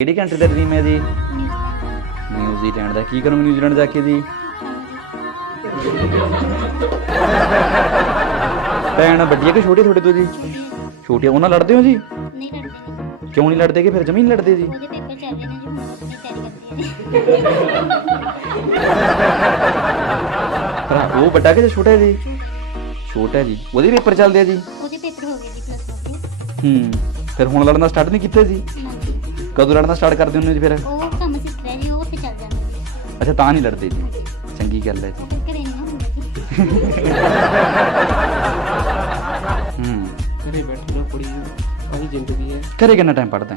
ਕਿਹੜੀ ਕੰਟਰੀ ਦਾ ਡ੍ਰੀਮ ਹੈ ਜੀ? ਨਿਊਜ਼ੀਲੈਂਡ ਦਾ। ਕੀ ਕਰੋਗੇ ਨਿਊਜ਼ੀਲੈਂਡ ਜਾ ਕੇ ਜੀ? ਭੈਣ ਵੱਡੀ ਕਿ ਛੋਟੀ ਤੁਹਾਡੇ ਤੋਂ ਜੀ? ਛੋਟੀ ਉਹਨਾਂ ਲੜਦੇ ਹੋ ਜੀ? ਨਹੀਂ ਲੜਦੇ ਕਿਉਂ ਨਹੀਂ ਲੜਦੇ ਕਿ ਫਿਰ ਜਮੀਨ ਲੜਦੇ ਜੀ? ਉਹਦੇ ਪੇਪਰ ਚੱਲ ਰਹੇ ਨੇ ਜੀ ਹੁਣ ਉਹਦੀ ਤਿਆਰੀ ਕਰਦੀ ਹੈ ਭਰਾ ਉਹ ਵੱਡਾ ਕਿ ਛੋਟਾ ਹੈ ਜੀ? ਛੋਟਾ ਹੈ ਜੀ। ਉਹਦੇ ਪੇਪਰ ਚੱਲਦੇ ਆ ਜੀ? ਉਹਦੇ ਪੇਪਰ ਹੋ ਗਏ ਜੀ ਪਲੱਸ 1 ਦੇ। ਹੂੰ। ਫਿਰ ਹੁਣ ਲੜਨਾ ਸਟਾਰਟ ਨਹੀਂ ਕੀਤਾ ਜੀ? ਕਦੋਂ ਲੜਨਾ ਸਟਾਰਟ ਕਰਦੇ ਹੁੰਦੇ ਜੀ ਫਿਰ? ਉਹ ਕੰਮ ਸਿੱਖ ਰਿਹਾ ਜੀ ਉਹ ਉੱਥੇ ਚੱਲ ਜਾਂਦਾ ਜੀ ਅੱਛਾ ਤਾਂ ਨਹੀਂ ਲੜਦੇ ਜੀ। ਚੰਗੀ ਗੱਲ ਹੈ ਜੀ। ਉਹ ਫਿਰ ਘਰੇ ਨਹੀਂ ਨਾ ਹੁੰਦਾ ਜੀ। ਹੂੰ। ਘਰੇ ਕੁੜੀ ਆਹੀ ਜ਼ਿੰਦਗੀ ਹੈ। ਘਰੇ ਕਿੰਨਾ ਟਾਈਮ ਪੜਦਾ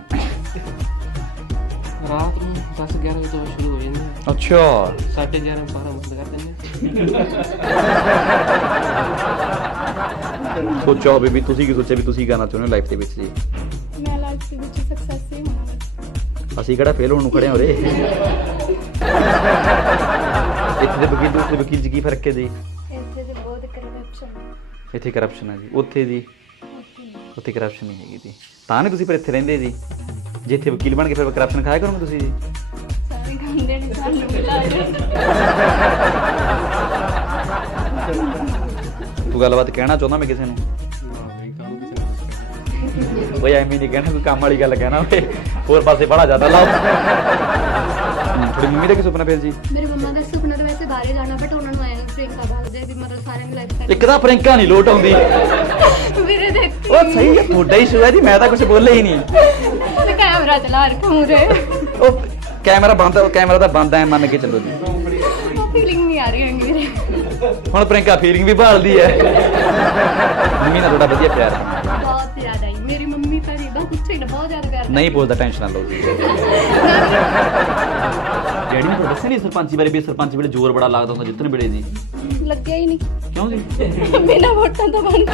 ਰਾਤ ਨੂੰ 10 11 ਵਜੇ ਤੋਂ ਸ਼ੁਰੂ ਹੋ ਜਾਂਦੇ ਆ ਅੱਛਾ। 11:30 12 ਬੰਦ ਕਰ ਦਿੰਦੇ ਸੋਚਿਆ ਹੋਵੇ ਵੀ ਤੁਸੀਂ ਕੀ ਸੋਚਿਆ ਵੀ ਤੁਸੀਂ ਗਾਣਾ ਚਾਹੁੰਦੇ ਹੋ ਲਾਈਫ ਦੇ ਵਿੱਚ ਜੀ? ਅਸੀਂ ਕਿਹੜਾ ਫੇਲ ਹੋਣ ਨੂੰ ਖੜੇ ਹਾਂ ਉਰੇ? ਇੱਥੇ ਦੇ ਵਕੀਲ ਦੂਸਰੇ ਵਕੀਲ 'ਚ ਕੀ ਫ਼ਰਕ ਹੈ ਜੀ? ਇੱਥੇ ਤੇ ਬਹੁਤ ਕਰਪਸ਼ਨ ਇੱਥੇ ਕਰਪਸ਼ਨ ਹੈ ਜੀ। ਉੱਥੇ ਜੀ? ਉੱਥੇ ਕਰਪਸ਼ਨ ਨਹੀਂ ਹੈਗੀ ਜੀ। ਤਾਂ ਨਹੀਂ ਤੁਸੀਂ ਪਰ ਇੱਥੇ ਰਹਿੰਦੇ ਜੀ? ਜੇ ਇੱਥੇ ਵਕੀਲ ਬਣ ਕੇ ਫਿਰ ਕਰਪਸ਼ਨ ਖਾਇਆ ਕਰੋਗੇ ਤੁਸੀਂ ਜੀ? ਸਾਰੇ ਖਾਂਦੇ ਨੇ ਸਾਨੂੰ ਮਿਲਾ ਤੂੰ ਗੱਲਬਾਤ ਕਹਿਣਾ ਚਾਹੁੰਦਾ ਮੈਂ ਕਿਸੇ ਨੂੰ। ਓਏ ਐਵੇਂ ਨਹੀਂ ਕਹਿਣਾ ਕੋਈ ਕੰਮ ਵਾਲੀ ਗੱਲ ਕਹਿਣਾ ਓਏ। ਹੋਰ ਪਾਸੇ ਬੜਾ ਜ਼ਿਆਦਾ ਲਾਓ। ਥੋੜੀ ਮੰਮੀ ਦਾ ਕੀ ਸੁਪਨਾ ਫਿਰ ਜੀ? ਮੇਰੇ ਮੰਮਾ ਦਾ ਸੁਪਨਾ ਤਾਂ ਵੈਸੇ ਬਾਹਰੇ ਜਾਣਾ ਬਟ ਉਹਨਾਂ ਨੂੰ ਆਇਆ ਪ੍ਰਿੰਕਾ ਬਾਲਦੇ ਵੀ ਮਤਲਬ ਸਾਰਿਆਂ ਦੀ ਲਾਈਫ ਇੱਕ ਤਾਂ ਪ੍ਰਿੰਕਾ ਨਹੀਂ ਲੋਟ ਆਉਂਦੀ। ਵੀਰੇ ਦੇਖ। ਉਹ ਸਹੀ ਹੈ ਤੁਹਾਡਾ ਹੀ ਸ਼ੁਰੂ ਹੈ ਜੀ ਮੈਂ ਤਾਂ ਕੁਝ ਬੋਲੇ ਹੀ ਨਹੀਂ। ਤੇ ਕੈਮਰਾ ਚਲਾ ਰੱਖਾ ਮੂਰੇ ਉਹ ਕੈਮਰਾ ਬੰਦ ਕੈਮਰਾ ਤਾਂ ਬੰਦ ਐ ਮੰਨ ਕੇ ਚੱਲੋ ਜੀ। ਉਹ ਫੀਲਿੰਗ ਨਹੀਂ ਆ ਰਹੀ ਹੈਗੀ ਵੀਰੇ। ਹੁਣ ਪ੍ਰਿੰਕਾ ਫੀਲਿੰਗ ਵੀ ਭਾਲਦੀ ਐ ਮੰਮੀ ਨਾਲ ਤੁਹਾਡਾ ਵਧੀਆ ਪਿਆਰ ਹੈ। ਨਹੀਂ ਬੋਲਦਾ ਟੈਨਸ਼ਨ ਨਾ ਲਓ ਜੀ। ਡੈਡੀ ਨੇ ਤੁਹਾਨੂੰ ਦੱਸਿਆ ਨਹੀਂ ਸਰਪੰਚੀ ਬਾਰੇ ਵੀ ਸਰਪੰਚ ਵੇਲੇ ਜ਼ੋਰ ਬੜਾ ਲੱਗਦਾ ਹੁੰਦਾ ਜਿੱਤਣ ਵੇਲੇ ਜੀ ਲੱਗਿਆ ਹੀ ਨਹੀਂ। ਕਿਉਂ ਜੀ? ਬਿਨਾਂ ਵੋਟਾਂ ਤੋਂ ਬਣ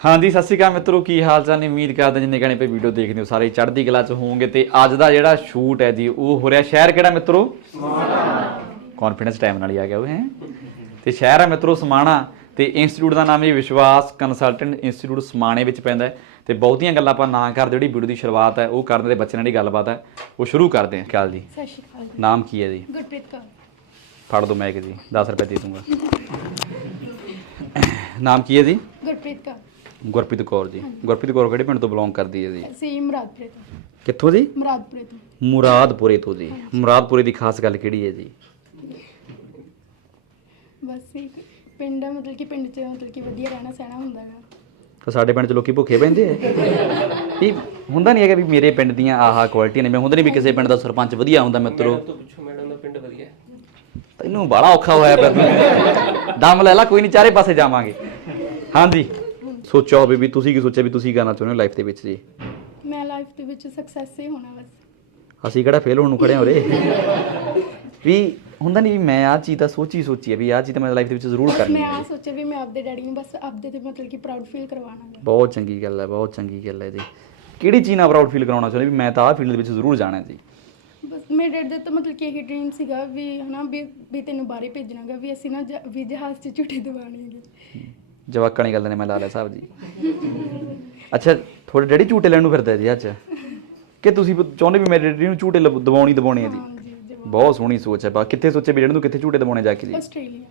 ਹਾਂਜੀ ਸਤਿ ਸ਼੍ਰੀ ਅਕਾਲ ਮਿੱਤਰੋ ਕੀ ਹਾਲ ਚਾਲ ਨੇ? ਉਮੀਦ ਕਰਦਾ ਜਿੰਨੇ ਗਾਣੇ ਪੇ ਵੀਡੀਓ ਦੇਖਦੇ ਹੋ ਸਾਰੇ ਚੜ੍ਹਦੀ ਕਲਾ ਚ ਹੋਵੋਗੇ ਤੇ ਅੱਜ ਦਾ ਜਿਹੜਾ ਸ਼ੂਟ ਹੈ ਜੀ ਉਹ ਹੋ ਰਿਹਾ ਸ਼ਹਿਰ ਕਿਹੜਾ ਮਿੱਤਰੋ? ਸਮਾਣਾ ਕੌਨਫੀਡੈਂਸ ਟਾਈਮ ਨਾਲ ਹੀ ਆ ਗਿਆ ਉਹ ਹੈ? ਤੇ ਸ਼ਹਿਰ ਹੈ ਮਿੱਤਰੋ ਸਮਾਣਾ ਤੇ ਇੰਸਟੀਚਿਊਟ ਦਾ ਨਾਮ ਹੈ ਵਿਸ਼ਵਾਸ ਕੰਸਲਟੈਂਟ ਇੰਸਟੀਚਿਊਟ ਸਮਾਣੇ ਵਿੱਚ ਪੈਂਦਾ ਹੈ। ਤੇ ਬਹੁਤੀਆਂ ਗੱਲਾਂ ਆਪਾਂ ਨਾ ਕਰਦੇ ਜਿਹੜੀ ਵੀਡੀਓ ਦੀ ਸ਼ੁਰੂਆਤ ਹੈ ਉਹ ਕਰਨ ਦੇ ਬੱਚਿਆਂ ਦੀ ਗੱਲਬਾਤ ਹੈ ਉਹ ਸ਼ੁਰੂ ਕਰਦੇ ਹਾਂ। ਖਿਆਲ ਜੀ? ਸਤਿ ਸ਼੍ਰੀ ਅਕਾਲ ਨਾਮ ਕੀ ਹੈ ਜੀ? ਗੁਰਪ੍ਰੀਤ ਕੌਰ। ਫੜ ਦੋ ਮੈਕ ਜੀ 10 ਰੁਪਏ ਦੇ ਦੂੰਗਾ। ਨਾਮ ਕੀ ਹੈ ਜੀ? ਗੁਰਪ੍ਰੀਤ ਕੌਰ। ਗੁਰਪ੍ਰੀਤ ਕੌਰ ਜੀ। ਗੁਰਪ੍ਰੀਤ ਕੌਰ ਕਿਹੜੇ ਪਿੰਡ ਤੋਂ ਬਿਲੋਂਗ ਕਰਦੀ ਹੈ ਜੀ? ਅਸੀਂ ਮੁਰਾਦਪੁਰੇ ਤੋਂ। ਕਿੱਥੋਂ ਜੀ? ਮੁਰਾਦਪੁਰੇ ਤੋਂ। ਮੁਰਾਦਪੁਰੇ ਤੋਂ ਜੀ। ਮੁਰਾਦਪੁਰੇ ਦੀ ਖਾਸ ਗੱਲ ਕਿਹੜੀ ਹੈ ਜੀ? ਬਸ ਇੱਕ ਪਿੰਡ ਆ, ਮਤਲਬ ਕਿ ਪਿੰਡ 'ਚ ਮਤਲਬ ਕਿ ਵਧੀਆ ਰਹਿਣਾ ਸਹਿਣਾ ਹੁੰਦਾ ਗਾ। ਤਾਂ ਸਾਡੇ ਪਿੰਡ 'ਚ ਲੋਕੀ ਭੁੱਖੇ ਬੈੰਦੇ ਐ ਇਹ ਹੁੰਦਾ ਨਹੀਂ ਹੈਗਾ ਵੀ ਮੇਰੇ ਪਿੰਡ ਦੀਆਂ ਆਹਾ ਕੁਆਲਿਟੀਆਂ ਨੇ। ਮੈਂ ਹੁੰਦਾ ਨਹੀਂ ਵੀ ਕਿਸੇ ਪਿੰਡ ਦਾ ਸਰਪੰਚ ਵਧੀਆ ਹੁੰਦਾ ਮਿੱਤਰੋ ਤੋਂ ਪੁੱਛੋ ਮੈਡਮ ਦਾ ਪਿੰਡ ਵਧੀਆ ਹੈ। ਤੈਨੂੰ ਬੜਾ ਔਖਾ ਹੋਇਆ ਪਿਆ। ਦਮ ਲੈ ਲਾ ਕੋਈ ਨਹੀਂ ਚਾਰੇ ਪਾਸੇ ਜਾਵਾਂਗੇ। ਹਾਂਜੀ। ਸੋਚਿਆ ਹੋਵੇ ਵੀ ਤੁਸੀਂ ਕੀ ਸੋਚਿਆ ਵੀ ਤੁਸੀਂ ਗਾਣਾ ਚਾਹੁੰਦੇ ਹੋ ਲਾਈਫ ਦੇ ਵਿੱਚ ਜੀ। ਮੈਂ ਲਾਈਫ ਦੇ ਵਿੱਚ ਸਕਸੈਸ ਹੀ ਹੋਣਾ ਬਸ। ਅਸੀਂ ਕਿਹੜਾ ਫੇਲ ਹੋਣ ਨੂੰ ਖੜੇ ਹਾਂ ਉਰੇ? ਵੀ ਹੁੰਦਾ ਨਹੀਂ ਵੀ ਮੈਂ ਆਹ ਚੀਜ਼ ਤਾਂ ਸੋਚੀ ਸੋਚੀ ਹੈ ਵੀ ਆਹ ਚੀਜ਼ ਤਾਂ ਮੈਂ ਲਾਈਫ ਦੇ ਵਿੱਚ ਜ਼ਰੂਰ ਕਰਨੀ ਮੈਂ ਹੈ। ਆ ਸੋਚਿਆ ਵੀ ਮੈਂ ਆਪਦੇ ਡੈਡੀ ਨੂੰ ਬਸ ਆਪਦੇ ਤੇ ਮਤਲਬ ਕਿ ਪ੍ਰਾਊਡ ਫੀਲ ਕਰਵਾਉਣਾ ਗਾ ਬਹੁਤ ਚੰਗੀ ਗੱਲ ਹੈ ਬਹੁਤ ਚੰਗੀ ਗੱਲ ਹੈ ਜੀ। ਕਿਹੜੀ ਚੀਜ਼ ਨਾਲ ਪ੍ਰਾਊਡ ਫੀਲ ਕਰਾਉਣਾ ਚਾਹੁੰਦੇ ਵੀ ਮੈਂ ਤਾਂ ਆਹ ਫੀਲਡ ਦੇ ਵਿੱਚ ਜ਼ਰੂਰ ਜਾਣਾ ਹੈ ਜੀ? ਬਸ ਮੇਰੇ ਡੈਡ ਦਾ ਤਾਂ ਮਤਲਬ ਕਿ ਇਹ ਡ੍ਰੀਮ ਸੀਗਾ ਵੀ ਹਨਾ ਵੀ ਵੀ ਤੈਨੂੰ ਬਾਹਰੇ ਭੇਜਣਾਗਾ ਵੀ ਅਸੀਂ ਨਾ ਜ- ਵੀ ਜਹਾਜ਼ 'ਚ ਝੂਟੇ ਦਿਵਾਣੇਗੇ ਜਵਾਕਾਂ ਵਾਲੀ ਗੱਲ ਨੇ ਮੈਂ ਲਾ ਲਿਆ ਸਾਹਿਬ ਜੀ। ਅੱਛਾ ਤੁਹਾਡੇ ਡੈਡੀ ਝੂਟੇ ਲੈਣ ਨੂੰ ਫਿਰਦਾ ਜੀ ਅੱਜ? ਕਿ ਤੁਸੀਂ ਚਾਹੁੰਦੇ ਵੀ ਮੇਰੇ ਡੈਡੀ ਨੂੰ ਝੂਟੇ ਲਵ- ਦਿਵਾਉਣੀ ਦਿਵਾਉਣੀ ਹੈ ਜੀ? ਬਹੁਤ ਸੋਹਣੀ ਸੋਚ ਹੈ। ਬਾ ਕਿੱਥੇ ਸੋਚੇ ਵੀ ਡੈਡੀ ਨੂੰ ਕਿੱਥੇ ਝੂਟੇ ਦਿਵਾਉਣੇ ਜਾ ਕੇ ਜੀ? ਆਸਟ੍ਰੇਲੀਆ।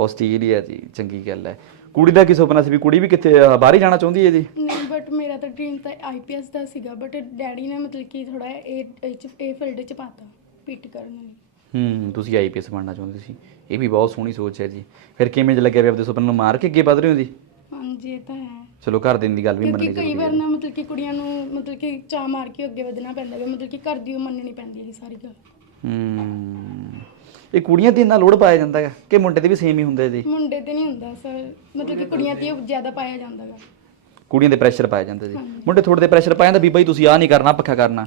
ਆਸਟ੍ਰੇਲੀਆ ਜੀ ਚੰਗੀ ਗੱਲ ਹੈ। ਕੁੜੀ ਦਾ ਕੀ ਸੁਪਨਾ ਸੀ ਵੀ ਕੁੜੀ ਵੀ ਕਿੱਥੇ ਅਹ, ਬਾਹਰ ਹੀ ਜਾਣਾ ਚਾਹੁੰਦੀ ਹੈ ਜੀ? ਨਹੀਂ ਬਟ ਮੇਰਾ ਤਾਂ ਡ੍ਰੀਮ ਤਾਂ ਆਈਪੀਐਸ ਦਾ ਸੀਗਾ ਬਟ ਡੈਡੀ ਨੇ ਮਤਲਬ ਕਿ ਥੋੜਾ ਇਹ ਇਹ 'ਚ- ਇਹ ਫੀਲਡ 'ਚ ਪਾਤਾ ਪਿੱਟ ਕਰਨ ਲਈ। ਹੂੰ ਤੁਸੀਂ ਆਈਪੀਐਸ ਬਣਨਾ ਚਾਹੁੰਦੇ ਸੀ। ਇਹ ਵੀ ਬਹੁਤ ਸੋਹਣੀ ਸੋਚ ਹੈ ਜੀ। ਫਿਰ ਕਿਵੇਂ ਜ ਲੱਗਿਆ ਵੀ ਆਪਣੇ ਸੁਪਨੇ ਨੂੰ ਮਾਰ ਕੇ ਅੱਗੇ ਵਧ ਰਹੇ ਹੋ ਜੀ? ਹਾਂਜੀ ਇਹ ਤਾਂ ਹੈ। ਚਲੋ ਘਰ ਦੇ ਦੀ ਗੱਲ ਵੀ ਕਿਉਂਕਿ ਮੰਨਣੀ ਕਈ ਵਾਰ ਹੈ। ਨਾ ਮਤਲਬ ਕਿ ਕੁੜੀਆਂ ਨੂੰ ਮਤਲਬ ਕਿ ਚਾਹ ਮਾਰ ਕੇ ਅੱਗੇ ਵਧਣਾ ਪੈਂਦਾ ਹੈ ਮਤਲਬ ਕਿ ਘਰ ਦੀ ਉਹ ਮੰਨਣੀ ਪੈਂਦੀ ਹੈ ਇਹ ਸਾਰੀ ਗੱਲ। ਹੂੰ। ਇਹ ਕੁੜੀਆਂ ਤੇ ਇੰਨਾ ਲੋਡ ਪਾਇਆ ਜਾਂਦਾ ਹੈ ਕਿ ਮੁੰਡੇ ਤੇ ਵੀ ਸੇਮ ਹੀ ਹੁੰਦਾ ਹੈ ਜੀ? ਮੁੰਡੇ ਤੇ ਨਹੀਂ ਹੁੰਦਾ ਸਰ। ਮਤਲਬ ਕਿ ਕੁੜੀਆਂ ਤੇ ਉਹ ਜ਼ਿਆਦਾ ਪਾਇਆ ਜਾਂਦਾ ਗਾ ਕੁੜੀਆਂ ਦੇ ਪ੍ਰੈਸ਼ਰ ਪਾਇਆ ਜਾਂਦਾ ਜੀ। ਮੁੰਡੇ ਥੋੜੇ ਦੇ ਪ੍ਰੈਸ਼ਰ ਪਾਇਆ ਜਾਂਦਾ ਵੀ ਬਈ ਤੁਸੀਂ ਆਹ ਨਹੀਂ ਕਰਨਾ ਪੱਖਾ ਕਰਨਾ।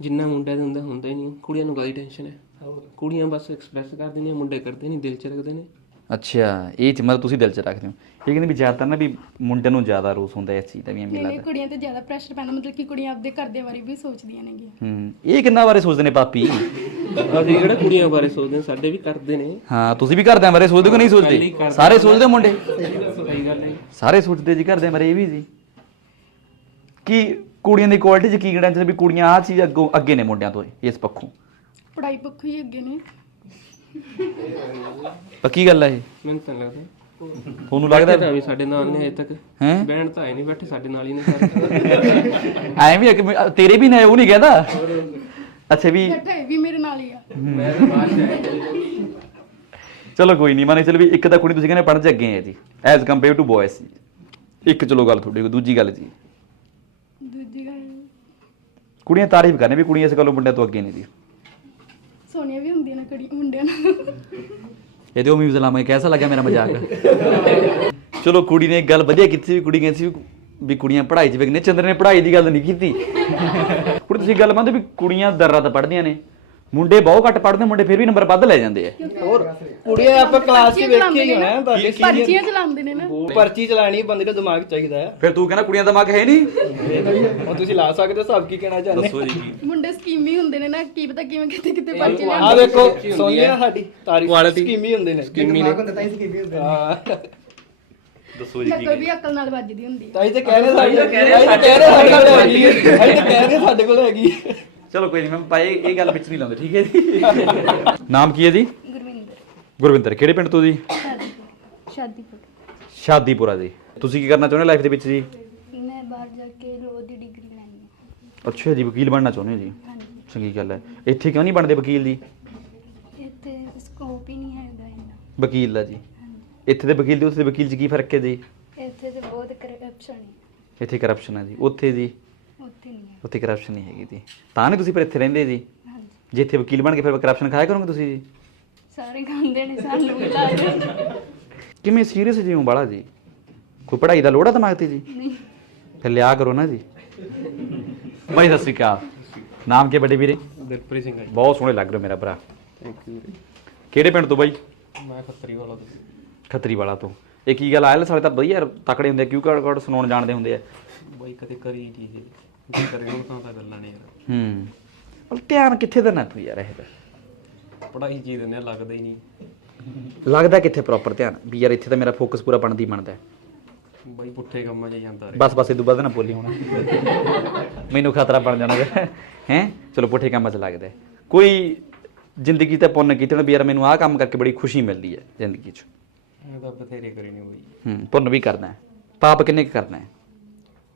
ਜਿੰਨਾ ਮੁੰਡਿਆਂ ਦੇ ਹੁੰਦਾ ਹੁੰਦਾ ਹੀ ਨਹੀਂ। ਕੁੜੀਆਂ ਨੂੰ ਕਾਹਦੀ ਟੈਨਸ਼ਨ ਹੈ। ਕੁੜੀਆਂ ਬਸ ਐਕਸਪ੍ਰੈਸ ਕਰ ਦਿੰਦੀਆਂ ਮੁੰਡੇ ਕਰਦੇ ਨਹੀਂ ਦਿਲ ਚ ਰੱਖਦੇ ਨੇ। ਅੱਛਾ ਇਹ ਚ ਮਤਲਬ ਤੁਸੀਂ ਦਿਲ ਚ ਰੱਖਦੇ ਹੋ। ਇਹ ਕਹਿੰਦੇ ਵੀ ਜ਼ਿਆਦਾਤਰ ਨਾ ਵੀ ਮੁੰਡੇ ਨੂੰ ਜ਼ਿਆਦਾ ਰੋਸ ਹੁੰਦਾ ਇਸ ਚੀਜ਼ ਦਾ ਵੀ ਐਵੇਂ ਨਹੀਂ ਨਹੀਂ ਲੱਗਦਾ। ਕੁੜੀਆਂ ਤੇ ਜ਼ਿਆਦਾ ਪ੍ਰੈਸ਼ਰ ਪੈਂਦਾ ਮਤਲਬ ਕਿ ਕੁੜੀਆਂ ਆਪਦੇ ਘਰ ਦੇ ਬਾਰੇ ਵੀ ਸੋਚਦੀਆਂ ਨੇਗੀਆਂ ਹੂੰ ਇਹ ਕਿੰਨਾ ਬਾਰੇ ਸੋਚਦੇ ਨੇ ਪਾਪੀ? ਅਸੀਂ ਕਿਹੜਾ ਕੁੜੀਆਂ ਬਾਰੇ ਸੋਚਦੇ ਹਾਂ ਸਾਡੇ ਵੀ ਕਰਦੇ ਨੇ। ਹਾਂ ਤੁਸੀਂ ਵੀ ਘਰਦਿਆਂ ਬਾਰੇ ਸੋਚਦੇ ਕਿ ਨਹੀਂ ਸੋਚਦੇ? ਸਾਰੇ ਸੋਚਦੇ ਹੋ ਮੁੰਡੇ? ਸਹੀ ਗੱਲ ਹੈ। ਸਾਰੇ ਸੋਚਦੇ ਜੀ ਘਰਦਿਆਂ ਬਾਰੇ ਇਹ ਵੀ ਜੀ। ਕੀ ਕੁੜੀਆਂ ਦੀ ਕੁਆਲਿਟੀ ਚ ਕੀ ਗੜਾਂ ਚ ਵੀ ਕੁੜੀਆਂ ਆ ਚੀਜ਼ ਅੱਗੋਂ ਅੱਗੇ ਨੇ ਮੁੰਡਿਆਂ ਤੋਂ ਇਸ ਪੱਖੋਂ? ਪੜਾਈ ਪੱਖੋਂ ਹੀ ਅੱਗੇ ਨੇ। ਪੱਕੀ ਗੱਲ ਹੈ ਇਹ? ਮੈਨੂੰ ਤਾਂ ਲੱਗਦਾ। ਤੁਹਾਨੂੰ ਲੱਗਦਾ? ਤਾਂ ਵੀ ਸਾਡੇ ਨਾਲ ਨੇ ਅਜੇ ਤੱਕ। ਹੈ? ਬੈਣ ਤਾਂ ਆਏ ਨਹੀਂ ਬੈਠੇ ਸਾਡੇ ਨਾਲ ਹੀ ਨੇ ਸਾਰੇ। ਐਂ ਵੀ ਆ ਕਿ ਮੈਂ- ਤੇਰੇ ਵੀ ਨੇ ਉਹ ਨਹੀਂ ਕਹਿੰਦਾ? ਅੱਛਾ ਵੀ ਬੈਠਾ ਵੀ ਮੇਰੇ ਨਾਲ ਹੀ ਆ। ਚਲੋ ਕੋਈ ਨਹੀਂ ਮਾਨੇ ਚਲੋ ਵੀ ਇੱਕ ਤਾਂ ਕੁੜੀ ਤੁਸੀਂ ਕਹਿੰਦੇ ਪੜ੍ਹਨ ਚ ਅੱਗੇ ਹੈ ਜੀ। ਐਜ਼ ਕੰਪੇਅਰ ਟੂ ਬॉयਜ਼ ਇੱਕ ਚਲੋ ਗੱਲ ਤੁਹਾਡੀ ਕੋਲ, ਦੂਜੀ ਗੱਲ ਜੀ। ਦੂਜੀ ਗੱਲ। ਕੁੜੀਆਂ ਤਾਰੀਫ ਕਰਨੇ ਵੀ ਕੁੜੀਆਂ ਇਸ ਗੱਲੋਂ ਮੁੰਡਿਆਂ ਤੋਂ ਅੱਗੇ ਨੇ ਜੀ ਸੋਹਣੀਆਂ ਵੀ ਹੁੰਦੀਆਂ ਨੇ ਕੁੜੀ ਮੁੰਡਿਆਂ ਨਾਲ। ਇਹਦੇ ਉਹ ਮਿਊਜ਼ ਲਾਵਾਂਗੇ ਕੈਸਾ ਲੱਗਿਆ ਮੇਰਾ ਮਜ਼ਾਕ? ਚਲੋ ਕੁੜੀ ਨੇ ਇੱਕ ਗੱਲ ਵਧੀਆ ਕੀਤੀ ਵੀ ਕੁੜੀ ਕਹਿੰਦੀ ਸੀ ਵੀ- ਵੀ ਕੁੜੀਆਂ ਪੜ੍ਹਾਈ 'ਚ ਵਿਕਨੇ ਚੰਦਰ ਨੇ ਪੜ੍ਹਾਈ ਦੀ ਗੱਲ ਨਹੀਂ ਕੀਤੀ। ਕੁੜੀ, ਤੁਸੀਂ ਗੱਲ ਮੰਨਦੇ ਵੀ ਕੁੜੀਆਂ ਦਰਰਾ ਤਾਂ ਪੜ੍ਹਦੀਆਂ ਨੇ? ਮੁੰਡੇ ਬਹੁਤ ਘੱਟ ਪੜ੍ਹਦੇ ਮੁੰਡੇ ਫਿਰ ਵੀ ਨੰਬਰ ਵੱਧ ਲੈ ਜਾਂਦੇ ਆ। ਹੋਰ ਕੁੜੀਆਂ ਆਪਾਂ ਕਲਾਸ 'ਚ ਵੇਖੇ ਹੀ ਹੋਣਾ ਬਾਕੀ ਪਰਚੀਆਂ ਚਲਾਉਂਦੇ ਨੇ ਨਾ। ਪਰਚੀ ਚਲਾਣੀ ਬੰਦੇ ਨੂੰ ਦਿਮਾਗ ਚਾਹੀਦਾ ਹੈ। ਫਿਰ ਤੂੰ ਕਹਿੰਦਾ ਕੁੜੀਆਂ ਦਾ ਦਿਮਾਗ ਹੈ ਨਹੀਂ? ਹੁਣ ਤੁਸੀਂ ਲਾ ਸਕਦੇ ਹੋ ਸਭ ਕੀ ਕਹਿਣਾ ਚਾਹੁੰਦੇ ਦੱਸੋ ਜੀ ਮੁੰਡੇ ਸਕੀਮੀ ਹੁੰਦੇ ਨੇ ਨਾ ਕੀ ਪਤਾ ਕਿਵੇਂ ਕਿਤੇ ਕਿਤੇ ਪਰਚੀ ਆ ਲਿਆਉਂਦੇ ਵੇਖੋ ਸੁਣ ਲਿਆ ਸਾਡੀ ਤਾਰੀਫ। ਸਕੀਮੀ ਹੁੰਦੇ ਨੇ। ਸਕੀਮੀ ਨੇ। ਹਾਂ। ਦੱਸੋ ਨਕਲ ਵੀ ਅਕਲ ਨਾਲ ਵੱਜਦੀ ਹੁੰਦੀ ਤਾਂ ਇਹ ਤੇ ਕਹਿ ਰਹੇ ਸਾਡੇ ਤਾਂ ਕਹਿ ਰਹੇ ਸਾਡੇ ਕੋਲ ਹੈਗੀ। ਹੈ ਅਸੀਂ ਤਾਂ ਕਹਿ ਰਹੇ ਸਾਡੇ ਕੋਲ ਹੈਗੀ। ਹੈ ਚਲੋ ਕੋਈ ਨਹੀਂ ਮੈਂ ਪਾਏ ਇਹ ਗੱਲ ਵਿੱਚ ਨਹੀਂ ਲਾਉਂਦੇ ਠੀਕ ਹੈ ਜੀ? ਨਾਮ ਕੀ ਹੈ ਜੀ? ਗੁਰਵਿੰਦਰ। ਗੁਰਵਿੰਦਰ ਕਿਹੜੇ ਪਿੰਡ ਤੋਂ ਜੀ? ਸ਼ਾਦੀਪੁਰ। ਸ਼ਾਦੀਪੁਰ। ਸ਼ਾਦੀਪੁਰਾ ਜੀ। ਤੁਸੀਂ ਕੀ ਕਰਨਾ ਚਾਹੁੰਦੇ ਲਾਈਫ ਦੇ ਵਿੱਚ ਜੀ? ਮੈਂ ਬਾਹਰ ਜਾ ਕੇ ਲੋ ਦੀ ਡਿਗਰੀ ਲੈਣੀ ਹੈ। ਅੱਛਾ ਜੀ ਵਕੀਲ ਬਣਨਾ ਚਾਹੁੰਦੇ ਹੋ ਜੀ? ਹਾਂਜੀ। ਚੰਗੀ ਗੱਲ ਹੈ। ਇੱਥੇ ਕਿਉਂ ਨਹੀਂ ਬਣਦੇ ਵਕੀਲ ਜੀ? ਇੱਥੇ ਸਕੋਪ ਹੀ ਨਹੀਂ ਹੈਗਾ ਇੰਨਾ। ਵਕੀਲ ਦਾ ਜੀ। ਹਾਂਜੀ। ਇੱਥੇ ਦੇ ਵਕੀਲ ਦੇ ਉੱਥੇ ਦੇ ਵਕੀਲ 'ਚ ਕੀ ਫ਼ਰਕ ਹੈ ਜੀ? ਇੱਥੇ ਤੇ ਬਹੁਤ ਕਰਪਸ਼ਨ ਹੈ। ਇੱਥੇ ਕਰਪਸ਼ਨ ਹੈ ਜੀ। ਉੱਥੇ ਜੀ? ਉੱਥੇ ਕਰਪਸ਼ਨ ਨਹੀਂ ਹੈਗੀ ਜੀ। ਤਾਂ ਨਹੀਂ ਤੁਸੀਂ ਫਿਰ ਇੱਥੇ ਰਹਿੰਦੇ ਜੀ? ਹਾਂਜੀ। ਜੇ ਇੱਥੇ ਵਕੀਲ ਬਣ ਕੇ ਫਿਰ ਕਰਪਸ਼ਨ ਖਾਇਆ ਕਰੋਗੇ ਤੁਸੀਂ ਜੀ? ਸਾਰੇ ਖਾਂਦੇ ਨੇ ਸਾਨੂੰ ਵੀ ਲੱਗਦਾ ਕਿਵੇਂ ਸੀਰੀਅਸ ਜੀ ਹੋ ਬਾਲਾ ਜੀ? ਕੋਈ ਪੜ੍ਹਾਈ ਦਾ ਲੋੜ ਆ ਦਿਮਾਗ ਤੇ ਜੀ? ਨਹੀਂ। ਫਿਰ ਲਿਆ ਕਰੋ ਨਾ ਜੀ। ਬਾਈ ਸਤਿ ਸ਼੍ਰੀ ਅਕਾਲ। ਨਾਮ ਕੀ ਵੱਡੇ ਵੀਰੇ? ਦਿਲਪ੍ਰੀਤ ਸਿੰਘ ਆ ਜੀ। ਬਹੁਤ ਸੋਹਣੇ ਲੱਗ ਰਹੇ ਹੋ ਮੇਰਾ ਭਰਾ। ਥੈਂਕ ਯੂ ਕਿਹੜੇ ਪਿੰਡ ਤੋਂ ਬਾਈ? ਮੈਂ ਖੱਤਰੀ ਵਾਲਾ ਤੋਂ। ਖੱਤਰੀ ਵਾਲਾ ਤੋਂ। ਇਹ ਕੀ ਗੱਲ ਆਇਲ ਸਾਲੇ ਤਾਂ ਵਧੀਆ ਤਕੜੇ ਹੁੰਦੇ ਕਿਉਂ ਕਾਰਡ ਕਾਰਡ ਸੁਣਾਉਣ ਜਾਣਦੇ ਹੁੰਦੇ ਆ। ਬਾਈ ਕਦੇ ਕਰੀ ਨਹੀਂ ਇਹ। ਜੇ ਕਰੇ ਹੁਣ ਤਾਂ ਤਾਂ ਗੱਲਾਂ ਨੇ ਯਾਰ। ਹੂੰ। ਪਰ ਧਿਆਨ ਕਿੱਥੇ ਦੇਣਾ ਤੂੰ ਯਾਰ ਇਹ ਪੜਾਈ ਚੀਜ਼ ਦਿੰਦੇ ਆ, ਲੱਗਦਾ ਹੀ ਨਹੀਂ। ਲੱਗਦਾ ਕਿੱਥੇ ਪ੍ਰੋਪਰ ਧਿਆਨ? ਵੀ ਯਾਰ ਇੱਥੇ ਤਾਂ ਮੇਰਾ ਫੋਕਸ ਪੂਰਾ ਬਣਦੀ ਬਣਦਾ ਹੈ। ਬਾਈ ਪੁੱਠੇ ਕੰਮਾਂ 'ਚ ਜਾਂਦਾ ਰਿਹਾ। ਬਸ ਬਸ ਇਹ ਤੋਂ ਵੱਧ ਨਾ ਬੋਲੀ ਹੁਣ। ਮੈਨੂੰ ਖਤਰਾ ਬਣ ਜਾਣਾ ਹੈ? ਚਲੋ ਪੁੱਠੇ ਕੰਮਾਂ 'ਚ ਲੱਗਦਾ ਹੈ। ਕੋਈ ਜ਼ਿੰਦਗੀ ਤੇ ਪੁੰਨ ਕੀਤੇ ਨਾ ਵੀ ਯਾਰ ਮੈਨੂੰ ਆਹ ਕੰਮ ਕਰਕੇ ਬੜੀ ਖੁਸ਼ੀ ਮਿਲਦੀ ਹੈ ਜ਼ਿੰਦਗੀ 'ਚ। ਮੈਂ ਤਾਂ ਬਥੇਰੇ ਕਰੀ ਨਹੀਂ ਬਾਈ। ਹੂੰ ਪੁੰਨ ਵੀ ਕਰਨਾ ਹੈ। ਪਾਪ ਕਿੰਨੇ ਕੁ ਕਰਨਾ ਹੈ?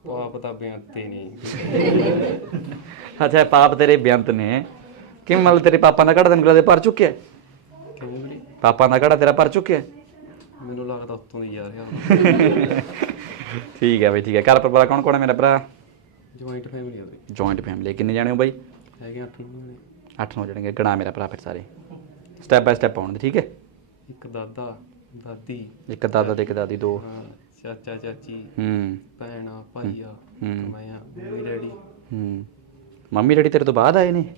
ਪਾਪ ਤਾਂ ਬਿਆਨਤੇ ਨਹੀਂ। ਅੱਛਾ ਪਾਪ ਤੇਰੇ ਬੇਅੰਤ ਨੇ। ਕਿਵੇਂ ਮਤਲਬ ਤੇਰੇ ਪਾਪਾਂ ਦਾ ਘੜਾ ਤੈਨੂੰ ਲੱਗਦਾ ਭਰ ਚੁੱਕਿਆ? ਹੈ? ਕਿਵੇਂ ਵੀਰੇ ਪਾਪਾਂ ਦਾ ਘੜਾ ਤੇਰਾ ਭਰ ਚੁੱਕਿਆ? ਹੈ? ਮੈਨੂੰ ਲੱਗਦਾ ਉੱਤੋਂ ਦੀ ਜਾ ਰਿਹਾ ਠੀਕ ਹੈ ਬਈ ਠੀਕ ਹੈ। ਘਰ ਪਰਿਵਾਰ ਕੌਣ ਕੌਣ ਹੈ ਮੇਰਾ ਭਰਾ? ਜੁਆਇੰਟ ਫੈਮਿਲੀ ਉਹਦੀ ਜੁਆਇੰਟ ਫੈਮਿਲੀ ਕਿੰਨੇ ਜਾਣੇ ਹੋ ਬਾਈ? ਹੈਗੇ ਅੱਠ ਨੌ ਜਣੇ। 8-9 ਜਣੇ। ਗਣਾ ਮੇਰਾ ਭਰਾ ਫਿਰ ਸਾਰੇ। ਸਟੈਪ ਬਾਈ ਸਟੈਪ ਆਉਣ ਦੇ ਠੀਕ ਹੈ? ਇੱਕ ਦਾਦਾ ਦਾਦੀ। ਇੱਕ ਦਾਦਾ ਤੇ ਇੱਕ ਦਾਦੀ ਦੋ। ਹਾਂ, ਚਾਚਾ ਚਾਚੀ ਹੂੰ। ਭੈਣਾ ਭਾਈਆ ਹੂੰ। ਮੈਂ ਆ ਮੰਮੀ ਡੈਡੀ। ਹੂੰ। ਮੰਮੀ ਡੈਡੀ ਤੇਰੇ ਤੋਂ ਬਾਅਦ ਆਏ ਨੇ?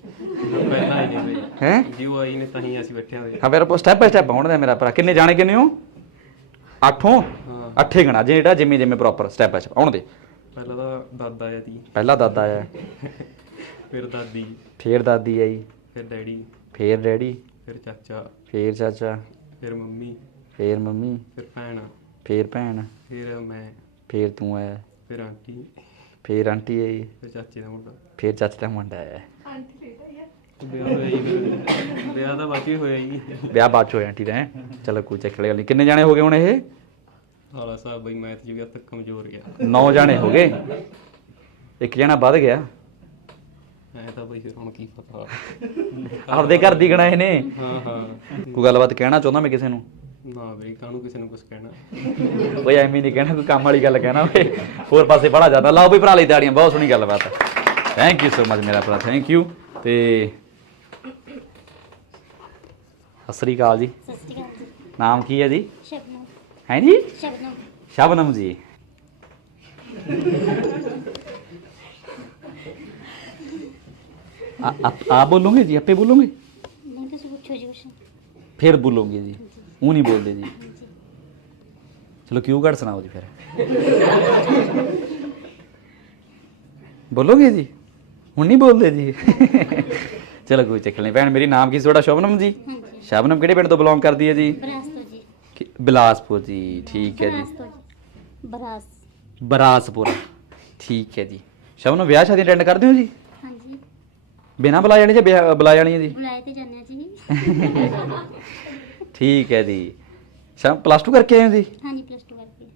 ਪਹਿਲਾਂ ਹੀ ਨੇ ਬਈ। ਹੈ? ਜਿਉ ਆਈ ਨੇ ਤਾਂ ਹੀ ਅਸੀਂ ਬੈਠੇ ਹੋਏ ਹਾਂ ਮੇਰਾ ਸਟੈਪ ਬਾਈ ਸਟੈਪ ਆਉਣ ਦੇ ਮੇਰਾ ਭਰਾ। ਕਿੰਨੇ ਜਾਣੇ ਕਿੰਨੇ ਹੋ? ਅੱਠੋਂ? ਹਾਂ। ਅੱਠੇ ਗਣਾ ਜਿਹੜਾ ਜਿਵੇਂ ਜਿਵੇਂ ਪ੍ਰੋਪਰ ਸਟੈਪ ਬਾਈ ਸਟੈਪ ਆਉਣ ਦੇ। ਪਹਿਲਾਂ ਤਾਂ ਦਾਦਾ ਆਇਆ ਸੀ। ਪਹਿਲਾ ਦਾਦਾ ਆਇਆ। ਫਿਰ ਦਾਦੀ। ਫੇਰ ਦਾਦੀ ਆਈ। ਫਿਰ ਡੈਡੀ। ਫੇਰ ਡੈਡੀ। ਫਿਰ ਚਾਚਾ। ਫੇਰ ਚਾਚਾ। ਫਿਰ ਮੰਮੀ। ਫੇਰ ਮੰਮੀ। ਫਿਰ ਭੈਣ। ਫੇਰ ਭੈਣ? ਫਿਰ ਮੈਂ। ਫੇਰ ਤੂੰ ਆਇਆ? ਫਿਰ ਆਂਟੀ। ਫੇਰ ਆਂਟੀ ਆਈ? ਫਿਰ ਚਾਚੇ ਦਾ ਮੁੰਡਾ। ਫੇਰ ਚਾਚੇ ਦਾ ਮੁੰਡਾ ਆਇਆ। ਵਿਆਹ ਹੋਇਆ ਹੀ ਫਿਰ। ਵਿਆਹ ਤਾਂ ਬਾਕੀ ਹੋਇਆ ਹੀ। ਵਿਆਹ ਬਾਅਦ ਚ ਹੋਇਆ ਆਂਟੀ ਦਾ ਹੈਂ। ਚਲੋ ਕੋਈ ਚੱਕਰ ਵਾਲੀ ਗੱਲ ਨਹੀਂ ਕਿੰਨੇ ਜਾਣੇ ਹੋ ਗਏ ਹੁਣ ਇਹ? ਹਾਲਾ ਸਾਹਿਬ ਬਈ ਮੈਥ ਜਿਹਾ ਤੱਕ ਕਮਜ਼ੋਰ ਗਿਆ। ਨੌ ਜਾਣੇ ਹੋ ਗਏ? ਇੱਕ ਜਣਾ ਵੱਧ ਗਿਆ? ਐ ਤਾਂ ਬਈ ਫਿਰ ਹੁਣ ਕੀ ਪਤਾ। ਆਪਦੇ ਘਰ ਦੀ ਗਣਾ ਇਹਨੇ ਹਾਂ ਹਾਂ। ਕੋਈ ਗੱਲਬਾਤ ਕਹਿਣਾ ਚਾਹੁੰਦਾ ਮੈਂ ਕਿਸੇ ਨੂੰ? ਨਾ ਬਈ ਕਾਹਨੂੰ ਕਿਸੇ ਨੂੰ ਕੁਝ ਕਹਿਣਾ ਓਏ ਐਵੇਂ ਨਹੀਂ ਕਹਿਣਾ ਕੋਈ ਕੰਮ ਵਾਲੀ ਗੱਲ ਕਹਿਣਾ ਓਏ ਹੋਰ ਪਾਸੇ ਬੜਾ ਜਾਂਦਾ ਲਾਓ ਵੀ ਭਰਾ ਲਈ ਦਾੜੀਆਂ ਬਹੁਤ ਸੋਹਣੀ ਗੱਲਬਾਤ ਹੈ ਥੈਂਕ ਯੂ ਸੋ ਮਚ ਮੇਰਾ ਭਰਾ ਥੈਂਕ ਯੂ ਤੇ ਸਤਿ ਸ੍ਰੀ ਅਕਾਲ ਜੀ ਸਤਿ ਸ਼੍ਰੀ ਅਕਾਲ ਜੀ ਨਾਮ ਕੀ ਹੈ ਜੀ ਸ਼ਬਨਮ ਹੈ ਜੀ ਸ਼ਬਨਮ ਸ਼ਬਨਮ ਜੀ ਆ- आप आप बोलोगे जी अपे बोलोगे ਮੈਂ ਕਿਸੇ ਪੁੱਛੋ ਜੀ ਕੁਛ फिर बोलोगे जी ਉਹ ਨਹੀਂ ਬੋਲਦੇ ਜੀ। ਚਲੋ ਕਿਉਂ ਘੜ ਸੁਣਾਓ ਜੀ ਫਿਰ? ਬੋਲੋਗੇ ਜੀ? ਹੁਣ ਨਹੀਂ ਬੋਲਦੇ ਜੀ। ਚਲੋ ਕੋਈ ਚੱਕਰ ਨਹੀਂ। ਭੈਣ ਮੇਰੀ ਨਾਮ ਕੀ ਤੁਹਾਡਾ? ਸ਼ਬਨਮ ਜੀ? ਸ਼ਬਨਮ ਕਿਹੜੇ ਪਿੰਡ ਤੋਂ ਬਿਲੋਂਗ ਕਰਦੀ ਹੈ ਜੀ? ਬਿਲਾਸਪੁਰ ਜੀ ਠੀਕ ਹੈ ਜੀ। ਬਰਾਸ। ਬਰਾਸਪੁਰ। ਠੀਕ ਹੈ ਜੀ। ਸ਼ੋਭਨਮ ਵਿਆਹ ਸ਼ਾਦੀ ਅਟੈਂਡ ਕਰਦੇ ਹੋ ਜੀ? ਹਾਂਜੀ। ਬਿਨਾ ਬੁਲਾਏ ਜਾਣੇ ਜਾਂ ਬੁਲਾਏ ਜਾਣੇ ਜੀ ਬੁਲਾਏ ਤੇ ਜਾਂਦੇ ਆ ਜੀ। ਠੀਕ ਹੈ ਜੀ। ਸ਼ਾਮ ਪਲੱਸ 2 ਕਰਕੇ ਆਏ ਹੋ ਜੀ? ਹਾਂਜੀ ਪਲੱਸ 2 ਕਰਕੇ।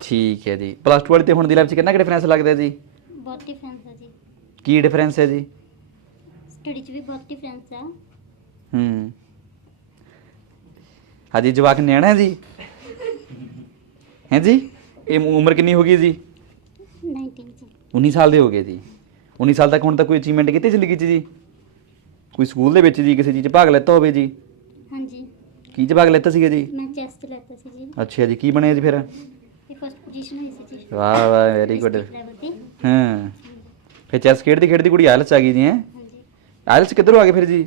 ਠੀਕ ਹੈ ਜੀ। ਪਲੱਸ 2 ਵਾਲੀ ਤੇ ਹੁਣ ਦੀ ਲਾਈਫ 'ਚ ਕਿੰਨਾ ਕੁ ਡਿਫਰੈਂਸ ਲੱਗਦਾ ਜੀ? ਬਹੁਤ ਡਿਫਰੈਂਸ ਹੈ ਜੀ। ਕੀ ਡਿਫਰੈਂਸ ਹੈ ਜੀ? ਸਟੱਡੀ 'ਚ ਵੀ ਬਹੁਤ ਡਿਫਰੈਂਸ ਆ। ਹੂੰ। ਹਾਜੀ ਜਵਾਕ ਨਿਆਣਾ ਹੈ ਜੀ? ਹੈ ਜੀ? ਇਹ ਉਮ- ਉਮਰ ਕਿੰਨੀ ਹੋ ਗਈ ਜੀ? 19 ਜੀ 19 ਸਾਲ ਦੇ ਹੋ ਗਏ ਜੀ। 19 ਸਾਲ ਤੱਕ ਹੁਣ ਤੱਕ ਕੋਈ ਅਚੀਵਮੈਂਟ ਕੀਤੀ ਜ਼ਿੰਦਗੀ 'ਚ ਜੀ? ਕੋਈ ਸਕੂਲ ਦੇ ਵਿੱਚ ਜੀ ਕਿਸੇ ਚੀਜ਼ 'ਚ ਭਾਗ ਲੈਤਾ ਹੋਵੇ ਜੀ? ਕੀ ਭਾਗ ਲੈਤਾ ਸੀਗਾ ਜੀ? ਮੈਂ ਚੈਸ ਚ ਲੈਤਾ ਸੀ ਜੀ। ਅੱਛਾ ਜੀ ਕੀ ਬਣਿਆ ਜੀ ਫਿਰ? ਇਹ ਫਸਟ ਪੋਜੀਸ਼ਨ ਹੋਈ ਸੀ ਜੀ। ਵਾਹ ਵਾਹ ਵੈਰੀ ਗੁੱਡ ਤੇ ਹਾਂ। ਫਿਰ ਚੈਸ ਖੇਡਦੀ ਖੇਡਦੀ ਕੁੜੀ ਆਇਲਸ ਆ ਗਈ ਜੀ ਹੈ? ਹਾਂਜੀ। ਆਇਲਸ ਕਿੱਧਰੋਂ ਆ ਗਏ ਫਿਰ ਜੀ?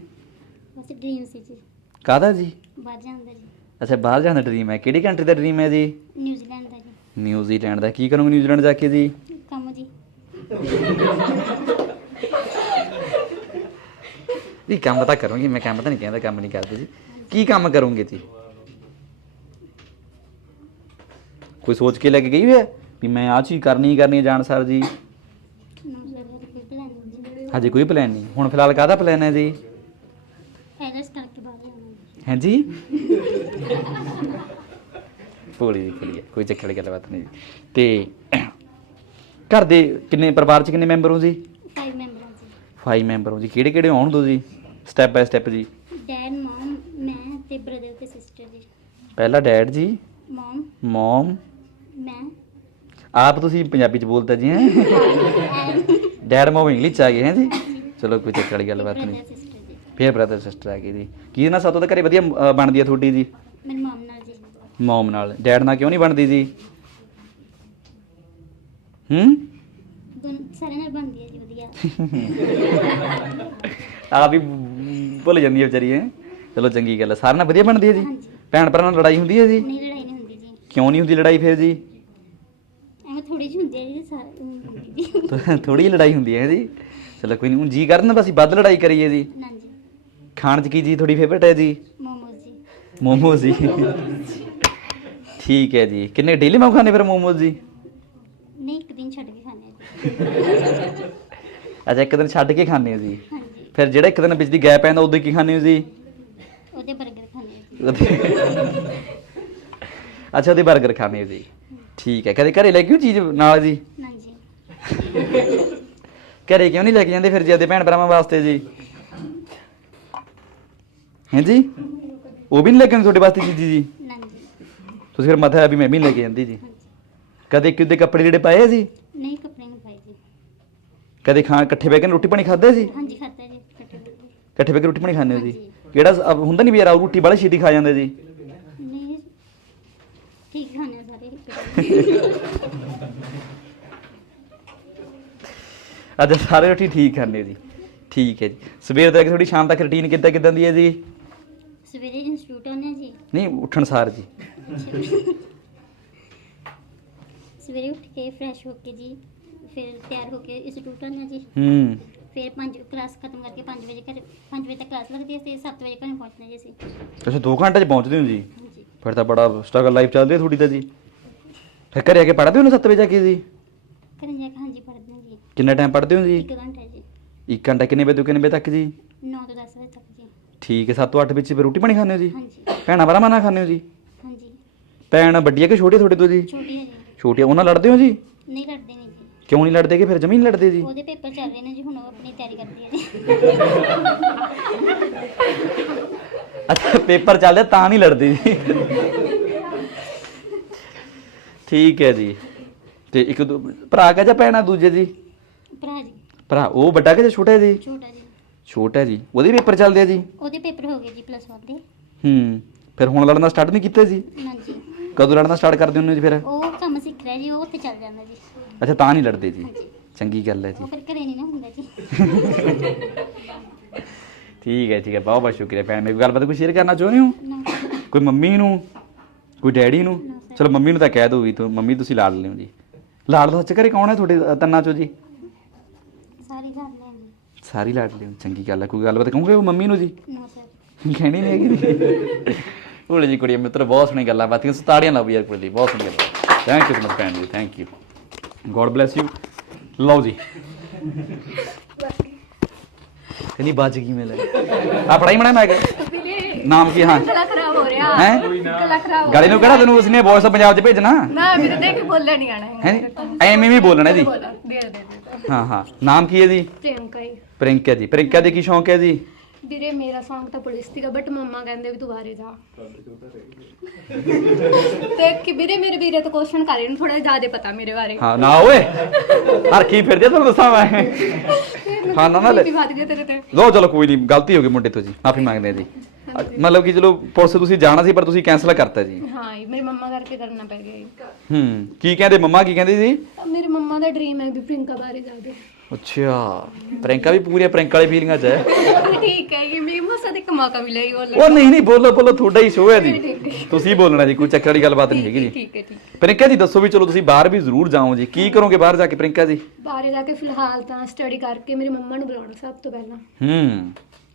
ਬਸ ਡ੍ਰੀਮ ਸੀ ਜੀ। ਕਾਹਦਾ ਜੀ? ਬਾਹਰ ਜਾਂਦਾ ਜੀ। ਅੱਛਾ ਬਾਹਰ ਜਾਣ ਦਾ ਡ੍ਰੀਮ ਹੈ। ਕਿਹੜੀ ਕੰਟਰੀ ਦਾ ਡ੍ਰੀਮ ਹੈ ਜੀ? ਨਿਊਜ਼ੀਲੈਂਡ ਦਾ ਜੀ। ਨਿਊਜ਼ੀਲੈਂਡ ਦਾ। ਕੀ ਕਰੋਗੇ ਨਿਊਜ਼ੀਲੈਂਡ ਜਾ ਕੇ ਜੀ? ਕੰਮ ਜੀ। ਵੀ ਕੰਮ ਤਾਂ ਕਰੂੰਗੀ। ਮੈਂ ਕੰਮ ਤਾਂ ਨਹੀਂ ਕਹਿੰਦਾ ਕੰਮ ਨਹੀਂ ਕਰਦੇ ਜੀ। ਕੀ ਕੰਮ ਕਰੋਗੇ ਜੀ ਕੋਈ ਸੋਚ ਕੇ ਲੈ ਕੇ ਗਈ ਹੋਇਆ ਵੀ ਮੈਂ ਆਹ ਚੀਜ਼ ਕਰਨੀ ਹੀ ਕਰਨੀ ਹੈ ਜਾਣ ਸਰ ਜੀ? ਹਜੇ ਕੋਈ ਪਲਾਨ ਨਹੀਂ। ਹੁਣ ਫਿਲਹਾਲ ਕਾਹਦਾ ਪਲਾਨ ਹੈ ਜੀ? ਐਲਸ ਕਰਕੇ ਬਾਹਰ ਜਾਣਾ ਜੀ ਹੈ ਜੀ? ਭੋਲੀ ਦੀ ਕੁੜੀ ਹੈ ਕੋਈ ਚੱਕਰ ਵਾਲੀ ਗੱਲਬਾਤ ਨਹੀਂ। ਤੇ ਘਰ ਦੇ ਕਿੰਨੇ ਪਰਿਵਾਰ ਚ ਕਿੰਨੇ ਮੈਂਬਰ ਹੋ ਜੀ? 5 ਮੈਂਬਰਾਂ ਜੀ। 5 ਮੈਂਬਰ ਹੋ ਜੀ। ਕਿਹੜੇ ਕਿਹੜੇ ਆਉਣ ਦੋ ਜੀ? ਸਟੈਪ ਬਾਏ ਸਟੈਪ ਜੀ। ਡੈਡ ਤੇ ਬ੍ਰਦਰ ਤੇ ਸਿਸਟਰ ਜੀ ਪਹਿਲਾ ਡੈਡ ਜੀ? ਮਮ ਮਮ ਮੈਂ। ਆਪ ਤੁਸੀਂ ਪੰਜਾਬੀ ਚ ਬੋਲਦਾ ਜੀ ਹੈ? ਡੈਡ ਮਮ ਇੰਗਲਿਸ਼ ਚ ਆ ਗਏ ਹੈ ਜੀ? ਚਲੋ ਕੋਈ ਚੱਕਰ ਵਾਲੀ ਗੱਲਬਾਤ ਨਹੀਂ। ਸਿਸਟਰ ਜੀ ਫਿਰ ਬ੍ਰਦਰ ਸਿਸਟਰ ਆ ਗਏ ਜੀ। ਕੀ ਨਾ ਸਾਤੋਂ ਤਾਂ ਘਰੇ ਵਧੀਆ ਅ, ਬਣਦੀ ਆ ਤੁਹਾਡੀ ਜੀ? ਮੇਰੀ ਮਮ ਨਾਲ ਜੀ। ਮਮ ਨਾਲ। ਡੈਡ ਨਾਲ ਕਿਉਂ ਨਹੀਂ ਬਣਦੀ ਜੀ? ਹੂੰ? ਦੋਨ ਸਾਰੇ ਨਾਲ ਬਣਦੀ ਹੈ ਜੀ ਵਧੀਆ। ਆਪ ਹੀ ਭੁੱਲ ਜਾਂਦੀ ਹੈ ਵਿਚਾਰੀ ਹੈ? ਚਲੋ ਚੰਗੀ ਗੱਲ ਹੈ ਸਾਰਿਆਂ ਨਾਲ ਵਧੀਆ ਬਣਦੀ ਹੈ ਜੀ? ਹਾਂਜੀ। ਭੈਣ ਭਰਾ ਨਾਲ ਲੜਾਈ ਹੁੰਦੀ ਹੈ ਜੀ? ਨਹੀਂ ਲੜਾਈ ਨਹੀਂ ਹੁੰਦੀ ਜੀ। ਕਿਉਂ ਨਹੀਂ ਹੁੰਦੀ ਲੜਾਈ ਫਿਰ ਜੀ? ਐਵੇਂ ਥੋੜੀ ਜਿਹੀ ਹੁੰਦੀ ਹੈ ਜੀ ਸਾਰੇ ਊਂ ਹੁੰਦੀ ਜੀ ਥੋੜੀ ਲੜਾਈ ਹੁੰਦੀ ਹੈ ਜੀ। ਚਲੋ ਕੋਈ ਨਹੀਂ ਹੁਣ ਜੀ ਕਰਨ ਅਸੀਂ ਵੱਧ ਲੜਾਈ ਕਰੀਏ ਜੀ। ਨਾ ਜੀ ਖਾਣ ਚ ਕੀ ਜੀ ਤੁਹਾਡੀ ਫੇਵਰਟ ਹੈ ਜੀ? ਮੋਮੋਜ਼ ਜੀ। ਮੋਮੋਜ਼ ਜੀ। ਠੀਕ ਹੈ ਜੀ। ਕਿੰਨੇ ਡੇਲੀ ਮੈਂ ਖਾਣੇ ਫਿਰ ਮੋਮੋਜ਼ ਜੀ? ਨਹੀਂ ਇੱਕ ਦਿਨ ਛੱਡ ਕੇ ਖਾਣੇ ਆ ਜੀ। ਅੱਛਾ ਇੱਕ ਦਿਨ ਛੱਡ ਕੇ ਖਾਣੇ ਹੋ ਜੀ। ਹਾਂਜੀ। ਫਿਰ ਜਿਹੜਾ ਇੱਕ ਦਿਨ ਵਿੱਚ ਦੀ ਗੈਪ ਪੈਂਦਾ ਉਦੋਂ ਕੀ ਖਾਣੇ ਹੋ ਜੀ? ਉਹਦੇ 버ਗਰ ਖਾਣੇ ਆ ਜੀ। ਉਹਦੇ- ਅੱਛਾ ਉਹਦੇ 버ਗਰ ਖਾਣੇ ਜੀ। ਠੀਕ ਹੈ। ਕਦੇ ਘਰੇ ਲੈ ਕੇ ਆਓ ਚੀਜ਼ ਨਾਲ ਜੀ? ਨਾ ਜੀ ਘਰੇ ਕਿਉਂ ਨਹੀਂ ਲੈ ਕੇ ਜਾਂਦੇ ਫਿਰ ਜੀ ਆਪਦੇ ਭੈਣ ਭਰਾਵਾਂ ਵਾਸਤੇ ਜੀ? ਹੈਂ ਜੀ? ਉਹ ਵੀ ਨਹੀਂ ਲੈ ਕੇ ਆਉਂਦੇ ਤੁਹਾਡੇ ਵਾਸਤੇ ਚੀਜ਼ ਜੀ? ਨਾ ਜੀ ਤੁਸੀਂ ਫਿਰ ਮਥਾ ਵੀ ਮੈਂ ਵੀ ਲੈ ਕੇ ਜਾਂਦੀ ਜੀ। ਕਦੇ ਕਿਉਂ ਦੇ ਕੱਪੜੇ ਜਿਹੜੇ ਪਾਏ ਜੀ? ਨਹੀਂ ਕੱਪੜੇ ਨਹੀਂ ਪਾਏ ਜੀ। ਕਦੇ ਖਾ ਇਕੱਠੇ ਬਹਿ ਕੇ ਰੋਟੀ ਪਾਣੀ ਖਾਦੇ ਜੀ? ਹਾਂਜੀ ਖਾਤਾ ਜੀ ਕੱਟੇ। ਇਕੱਠੇ ਬਹਿ ਕੇ ਰੋਟੀ ਪਾਣੀ ਖਾਂਦੇ ਹੋ ਜੀ? ਹਾਂਜੀ। ਕਿਹੜਾ ਸ- ਅਹ ਹੁੰਦਾ ਨਹੀਂ ਵੀ ਯਾਰ ਰੋਟੀ ਬੜਾ ਛੇਤੀ ਖਾ ਜਾਂਦੇ ਜੀ? ਨਹੀਂ ਠੀਕ ਖਾਣੇ ਆ ਸਾਰੇ। ਅੱਜ ਸਾਰੇ ਰੋਟੀ ਠੀਕ ਖਾਂਦੇ ਜੀ। ਠੀਕ ਹੈ ਜੀ। ਸਵੇਰ ਤੋਂ ਲੈ ਕੇ ਥੋੜੀ ਸ਼ਾਮ ਤੱਕ ਰੁਟੀਨ ਕਿੱਦਾਂ ਕਿੱਦਾਂ ਦੀ ਹੈ ਜੀ? ਸਵੇਰੇ ਇੰਸਟੀਚਿਊਟ ਆਉਂਦੇ ਜੀ। ਨਹੀਂ ਉੱਠਣ ਸਾਰ ਜੀ। ਸਵੇਰੇ ਉੱਠ ਕੇ ਫਰੈਸ਼ ਹੋ ਕੇ ਜੀ ਫਿਰ ਤਿਆਰ ਹੋ ਕੇ ਇੰਸਟੀਚਿਊਟ ਆਉਂਦੇ ਜੀ। ਹੂੰ। ਫਿਰ 5 ਕਲਾਸ ਖਤਮ ਕਰਕੇ 5 ਵਜੇ ਘਰ 5 ਵਜੇ ਤੱਕ ਕਲਾਸ ਲੱਗਦੀ ਹੈ ਤੇ 7 ਵਜੇ ਘਰ ਪਹੁੰਚਣਾ ਜੀ ਅਸੀਂ। ਅੱਛਾ 2 ਘੰਟੇ 'ਚ ਪਹੁੰਚਦੇ ਹੋ ਜੀ? ਹਾਂਜੀ। ਫਿਰ ਤਾਂ ਬੜਾ ਸਟਰਗਲ ਲਾਈਫ ਚੱਲਦੀ ਹੈ ਤੁਹਾਡੀ ਤਾਂ ਜੀ। ਫਿਰ ਘਰੇ ਆ ਕੇ ਪੜ੍ਹਦੇ ਹੋ ਨਾ 7 ਵਜੇ ਜਾ ਕੇ ਜੀ? ਘਰੇ ਜਾ ਕੇ ਹਾਂਜੀ ਪੜ੍ਹਦੇ ਹਾਂ ਜੀ। ਕਿੰਨਾ ਟਾਈਮ ਪੜ੍ਹਦੇ ਹੋ ਜੀ? ਇੱਕ ਘੰਟਾ ਜੀ। 1 ਘੰਟਾ ਕਿੰਨੇ ਵਜੇ ਤੋਂ ਕਿੰਨੇ ਵਜੇ ਤੱਕ ਜੀ? 9 ਤੋਂ 10 ਵਜੇ ਤੱਕ ਜੀ। ਠੀਕ ਹੈ 7 ਤੋਂ 8 ਵਿੱਚ ਫਿਰ ਰੋਟੀ ਪਾਣੀ ਖਾਂਦੇ ਹੋ ਜੀ? ਹਾਂਜੀ। ਭੈਣਾਂ ਭਰਾਵਾਂ ਨਾਲ ਖਾਂਦੇ ਹੋ ਜੀ? ਹਾਂਜੀ। ਭੈਣ ਵੱਡੀ ਹੈ ਕਿ ਛੋਟੀ ਹੈ ਤੁਹਾਡੇ ਤੋਂ ਜੀ? ਛੋਟੀ ਹੈ ਜੀ। ਛੋਟੀ ਹੈ ਉਹਨਾਂ ਨਾਲ ਲੜਦੇ ਹੋ ਜੀ? ਨਹੀਂ ਲੜਦੇ। ਕਿਉਂ ਨਹੀਂ ਲੜਦੇ ਕਿ ਫਿਰ ਜਮੀ ਨਹੀਂ ਲੜਦੇ ਜੀ? ਉਹਦੇ ਪੇਪਰ ਚੱਲ ਰਹੇ ਨੇ ਜੀ ਹੁਣ ਉਹ ਆਪਣੀ ਤਿਆਰੀ ਕਰਦੀ ਹੈ ਜੀ। ਅੱਛਾ ਪੇਪਰ ਚੱਲਦੇ ਤਾਂ ਨਹੀਂ ਲੜਦੇ ਜੀ। ਠੀਕ ਹੈ ਜੀ। ਤੇ ਇੱਕ ਦੂ- ਭਰਾ ਕਾ ਜਾਂ ਭੈਣਾ ਦੂਜੇ ਜੀ? ਭਰਾ ਜੀ। ਭਰਾ ਉਹ ਵੱਡਾ ਕਿ ਜਾਂ ਛੋਟਾ ਹੈ ਜੀ? ਛੋਟਾ ਜੀ। ਛੋਟਾ ਹੈ ਜੀ। ਉਹਦੇ ਪੇਪਰ ਚੱਲਦੇ ਆ ਜੀ? ਉਹਦੇ ਪੇਪਰ ਹੋ ਗਏ ਜੀ ਪਲੱਸ 1 ਦੇ। ਹੂੰ ਫਿਰ ਹੁਣ ਲੜਨਾ ਸਟਾਰਟ ਨਹੀਂ ਕੀਤਾ ਜੀ? ਨਾ ਜੀ ਕਦੋਂ ਲੜਨਾ ਸਟਾਰਟ ਕਰਦੇ ਹੁੰਦੇ ਜੀ ਫਿਰ? ਉਹ ਕੰਮ ਸਿੱਖ ਰਿਹਾ ਜੀ ਉਹ ਉੱਥੇ ਚੱਲ ਜਾਂਦਾ ਜੀ। ਅੱਛਾ ਤਾਂ ਨਹੀਂ ਲੜਦੇ ਜੀ। ਚੰਗੀ ਗੱਲ ਹੈ ਉਹ ਜੀ ਫਿਰ ਘਰੇ ਨਹੀਂ ਨਾ ਹੁੰਦਾ ਜੀ। ਠੀਕ ਹੈ ਠੀਕ ਹੈ। ਬਹੁਤ ਬਹੁਤ ਸ਼ੁਕਰੀਆ ਭੈਣ ਮੇਰੀ। ਗੱਲਬਾਤ ਕੋਈ ਸ਼ੇਅਰ ਕਰਨਾ ਚਾਹੁੰਦੇ ਹੋ? ਨਾ। ਕੋਈ ਮੰਮੀ ਨੂੰ? ਕੋਈ ਡੈਡੀ ਨੂੰ? ਨਾ ਚਲੋ ਮੰਮੀ ਨੂੰ ਤਾਂ ਕਹਿ ਦਿਓ ਵੀ ਤੂੰ ਮੰਮੀ ਤੁਸੀਂ ਲਾੜ ਲਿਓ ਜੀ। ਲਾੜ ਦਾ ਘਰੇ ਕੌਣ ਹੈ ਤੁਹਾਡੇ ਅ, ਤਿੰਨਾਂ ਚੋਂ ਜੀ? ਸਾਰੀ ਗੱਲ ਹੈ ਜੀ। ਸਾਰੀ ਲਾੜ ਲਿਓ ਚੰਗੀ ਗੱਲ ਹੈ ਕੋਈ ਗੱਲਬਾਤ ਕਹੋਗੇ ਉਹ ਮੰਮੀ ਨੂੰ ਜੀ? ਨੋ ਸਰ ਕਹਿਣੀ ਨਹੀਂ ਹੈਗੀ ਜੀ। ਭੋਲੇ ਜੀ ਕੁੜੀ ਮਿੱਤਰ ਬਹੁਤ ਸੋਹਣੀ ਗੱਲਾਂ ਬਾਤੀਆਂ ਸਤਾੜੀਆਂ ਲਾਓ ਯਾਰ ਕੁੜੀ ਲਈ ਬਹੁਤ ਸੋਹਣੀ ਗੱਲ। ਥੈਂਕ ਯੂ ਸੋ ਮਚ ਭੈਣ ਜੀ thank you god bless you ਲਓ ਜੀ। ਕਹਿੰਦੀ ਬਾਜ ਕੀ ਮਿਲੇ ਆ ਪੜਾਈ ਮਣਾ ਮੈਂ ਕਿ ਨਾਮ ਕੀ ਹਾਂ? ਗਲਾ ਖਰਾਬ ਹੋ ਰਿਹਾ। ਹੈ? ਗਲਾ ਖਰਾਬ ਗਾਲੀ ਨੂੰ ਕਿਹੜਾ ਤੈਨੂੰ ਉਸਨੇ ਵੌਇਸ ਪੰਜਾਬ 'ਚ ਭੇਜਣਾ? ਨਾ ਮੇਰੇ ਦੇਖ ਬੋਲਿਆ ਨਹੀਂ ਆਣਾ ਹੈ? ਐਵੇਂ ਵੀ ਬੋਲਣਾ ਜੀ। ਬੋਲਾ ਦੇ ਦੇ ਦੇ ਹਾਂ ਹਾਂ। ਨਾਮ ਕੀ ਹੈ ਜੀ? ਪ੍ਰਿਯੰਕਾ ਹੀ ਪ੍ਰਿੰਕਾ ਜੀ। ਪ੍ਰਿੰਕਾ ਦੇ ਕੀ ਸ਼ੌਂਕ ਹੈ ਜੀ? ਵੀਰੇ ਮੇਰਾ ਸੌਂਗ ਤਾਂ ਪੁਲਿਸ ਸੀਗਾ ਬਟ ਮੰਮਾ ਕਹਿੰਦੇ ਵੀ ਤੂੰ ਬਾਹਰੇ ਜਾ। ਤੇ ਕਿ ਵੀਰੇ ਮੇਰੇ ਵੀਰੇ ਤੋਂ ਕੁਐਸਚਨ ਕਰ ਇਹਨੂੰ ਥੋੜਾ ਜ਼ਿਆਦਾ ਪਤਾ ਮੇਰੇ ਬਾਰੇ। ਹਾਂ ਨਾ ਓਏ ਹਰ ਕੀ ਫਿਰਦੇ ਆ, ਤੁਹਾਨੂੰ ਦੱਸਾਂ ਮੈਂ। ਹਾਂ ਨਾ ਨਾ ਲੈ। ਵੀ ਵੱਧ ਗਿਆ ਤੇਰੇ ਤੇ। ਲੋ ਚਲੋ ਕੋਈ ਨਹੀਂ ਗਲਤੀ ਹੋ ਗਈ ਮੁੰਡੇ ਤੋਂ ਜੀ ਮਾਫੀ ਮੰਗਦੇ ਆ ਜੀ। ਮਤਲਬ ਕਿ ਚਲੋ ਪੁਲਿਸ ਤੁਸੀਂ ਜਾਣਾ ਸੀ ਪਰ ਤੁਸੀਂ ਕੈਨਸਲ ਕਰਤਾ ਜੀ। ਹਾਂ ਜੀ, ਮੇਰੀ ਮੰਮਾ ਕਰਕੇ ਕਰਨਾ ਪੈ ਗਿਆ ਜੀ। ਹੂੰ ਕੀ ਕਹਿੰਦੇ ਮੰਮਾ ਕੀ ਕਹਿੰਦੇ ਜੀ? ਮੇਰੇ ਮੰਮਾ ਦਾ ਡ੍ਰੀਮ ਹੈ ਵੀ ਪ੍ਰਿੰਕਾ ਬਾਰੇ ਜਾਵੇ ਅੱਛਾ ਪ੍ਰਿੰਕਾ ਵੀ ਪੂਰੀ ਪ੍ਰਿੰਕ ਵਾਲੀ ਫੀਲਿੰਗਾਂ 'ਚ ਹੈ। ਠੀਕ ਹੈ ਇਹ ਮੇਰੀ ਮਸਾ ਦੇ ਕਮਾ ਕਾ ਮਿਲੇਗੀ ਬੋਲ ਉਹ ਨਹੀਂ ਨਹੀਂ ਬੋਲੋ ਬੋਲੋ ਤੁਹਾਡਾ ਹੀ ਸ਼ੋਅ ਹੈ ਜੀ। ਤੁਸੀਂ ਬੋਲਣਾ ਜੀ ਕੋਈ ਚੱਕਰ ਵਾਲੀ ਗੱਲਬਾਤ ਨਹੀਂ ਹੈਗੀ ਜੀ। ਠੀਕ ਹੈ ਠੀਕ। ਪ੍ਰਿੰਕਾ ਜੀ ਦੱਸੋ ਵੀ ਚਲੋ ਤੁਸੀਂ ਬਾਹਰ ਵੀ ਜ਼ਰੂਰ ਜਾਓ ਜੀ। ਕੀ ਕਰੋਗੇ ਬਾਹਰ ਜਾ ਕੇ ਪ੍ਰਿੰਕਾ ਜੀ? ਬਾਹਰ ਜਾ ਕੇ ਫਿਲਹਾਲ ਤਾਂ ਸਟੱਡੀ ਕਰਕੇ ਮੇਰੀ ਮੰਮਾ ਨੂੰ ਬੁਲਾਉਣਾ ਸਭ ਤੋਂ ਪਹਿਲਾਂ। ਹੂੰ।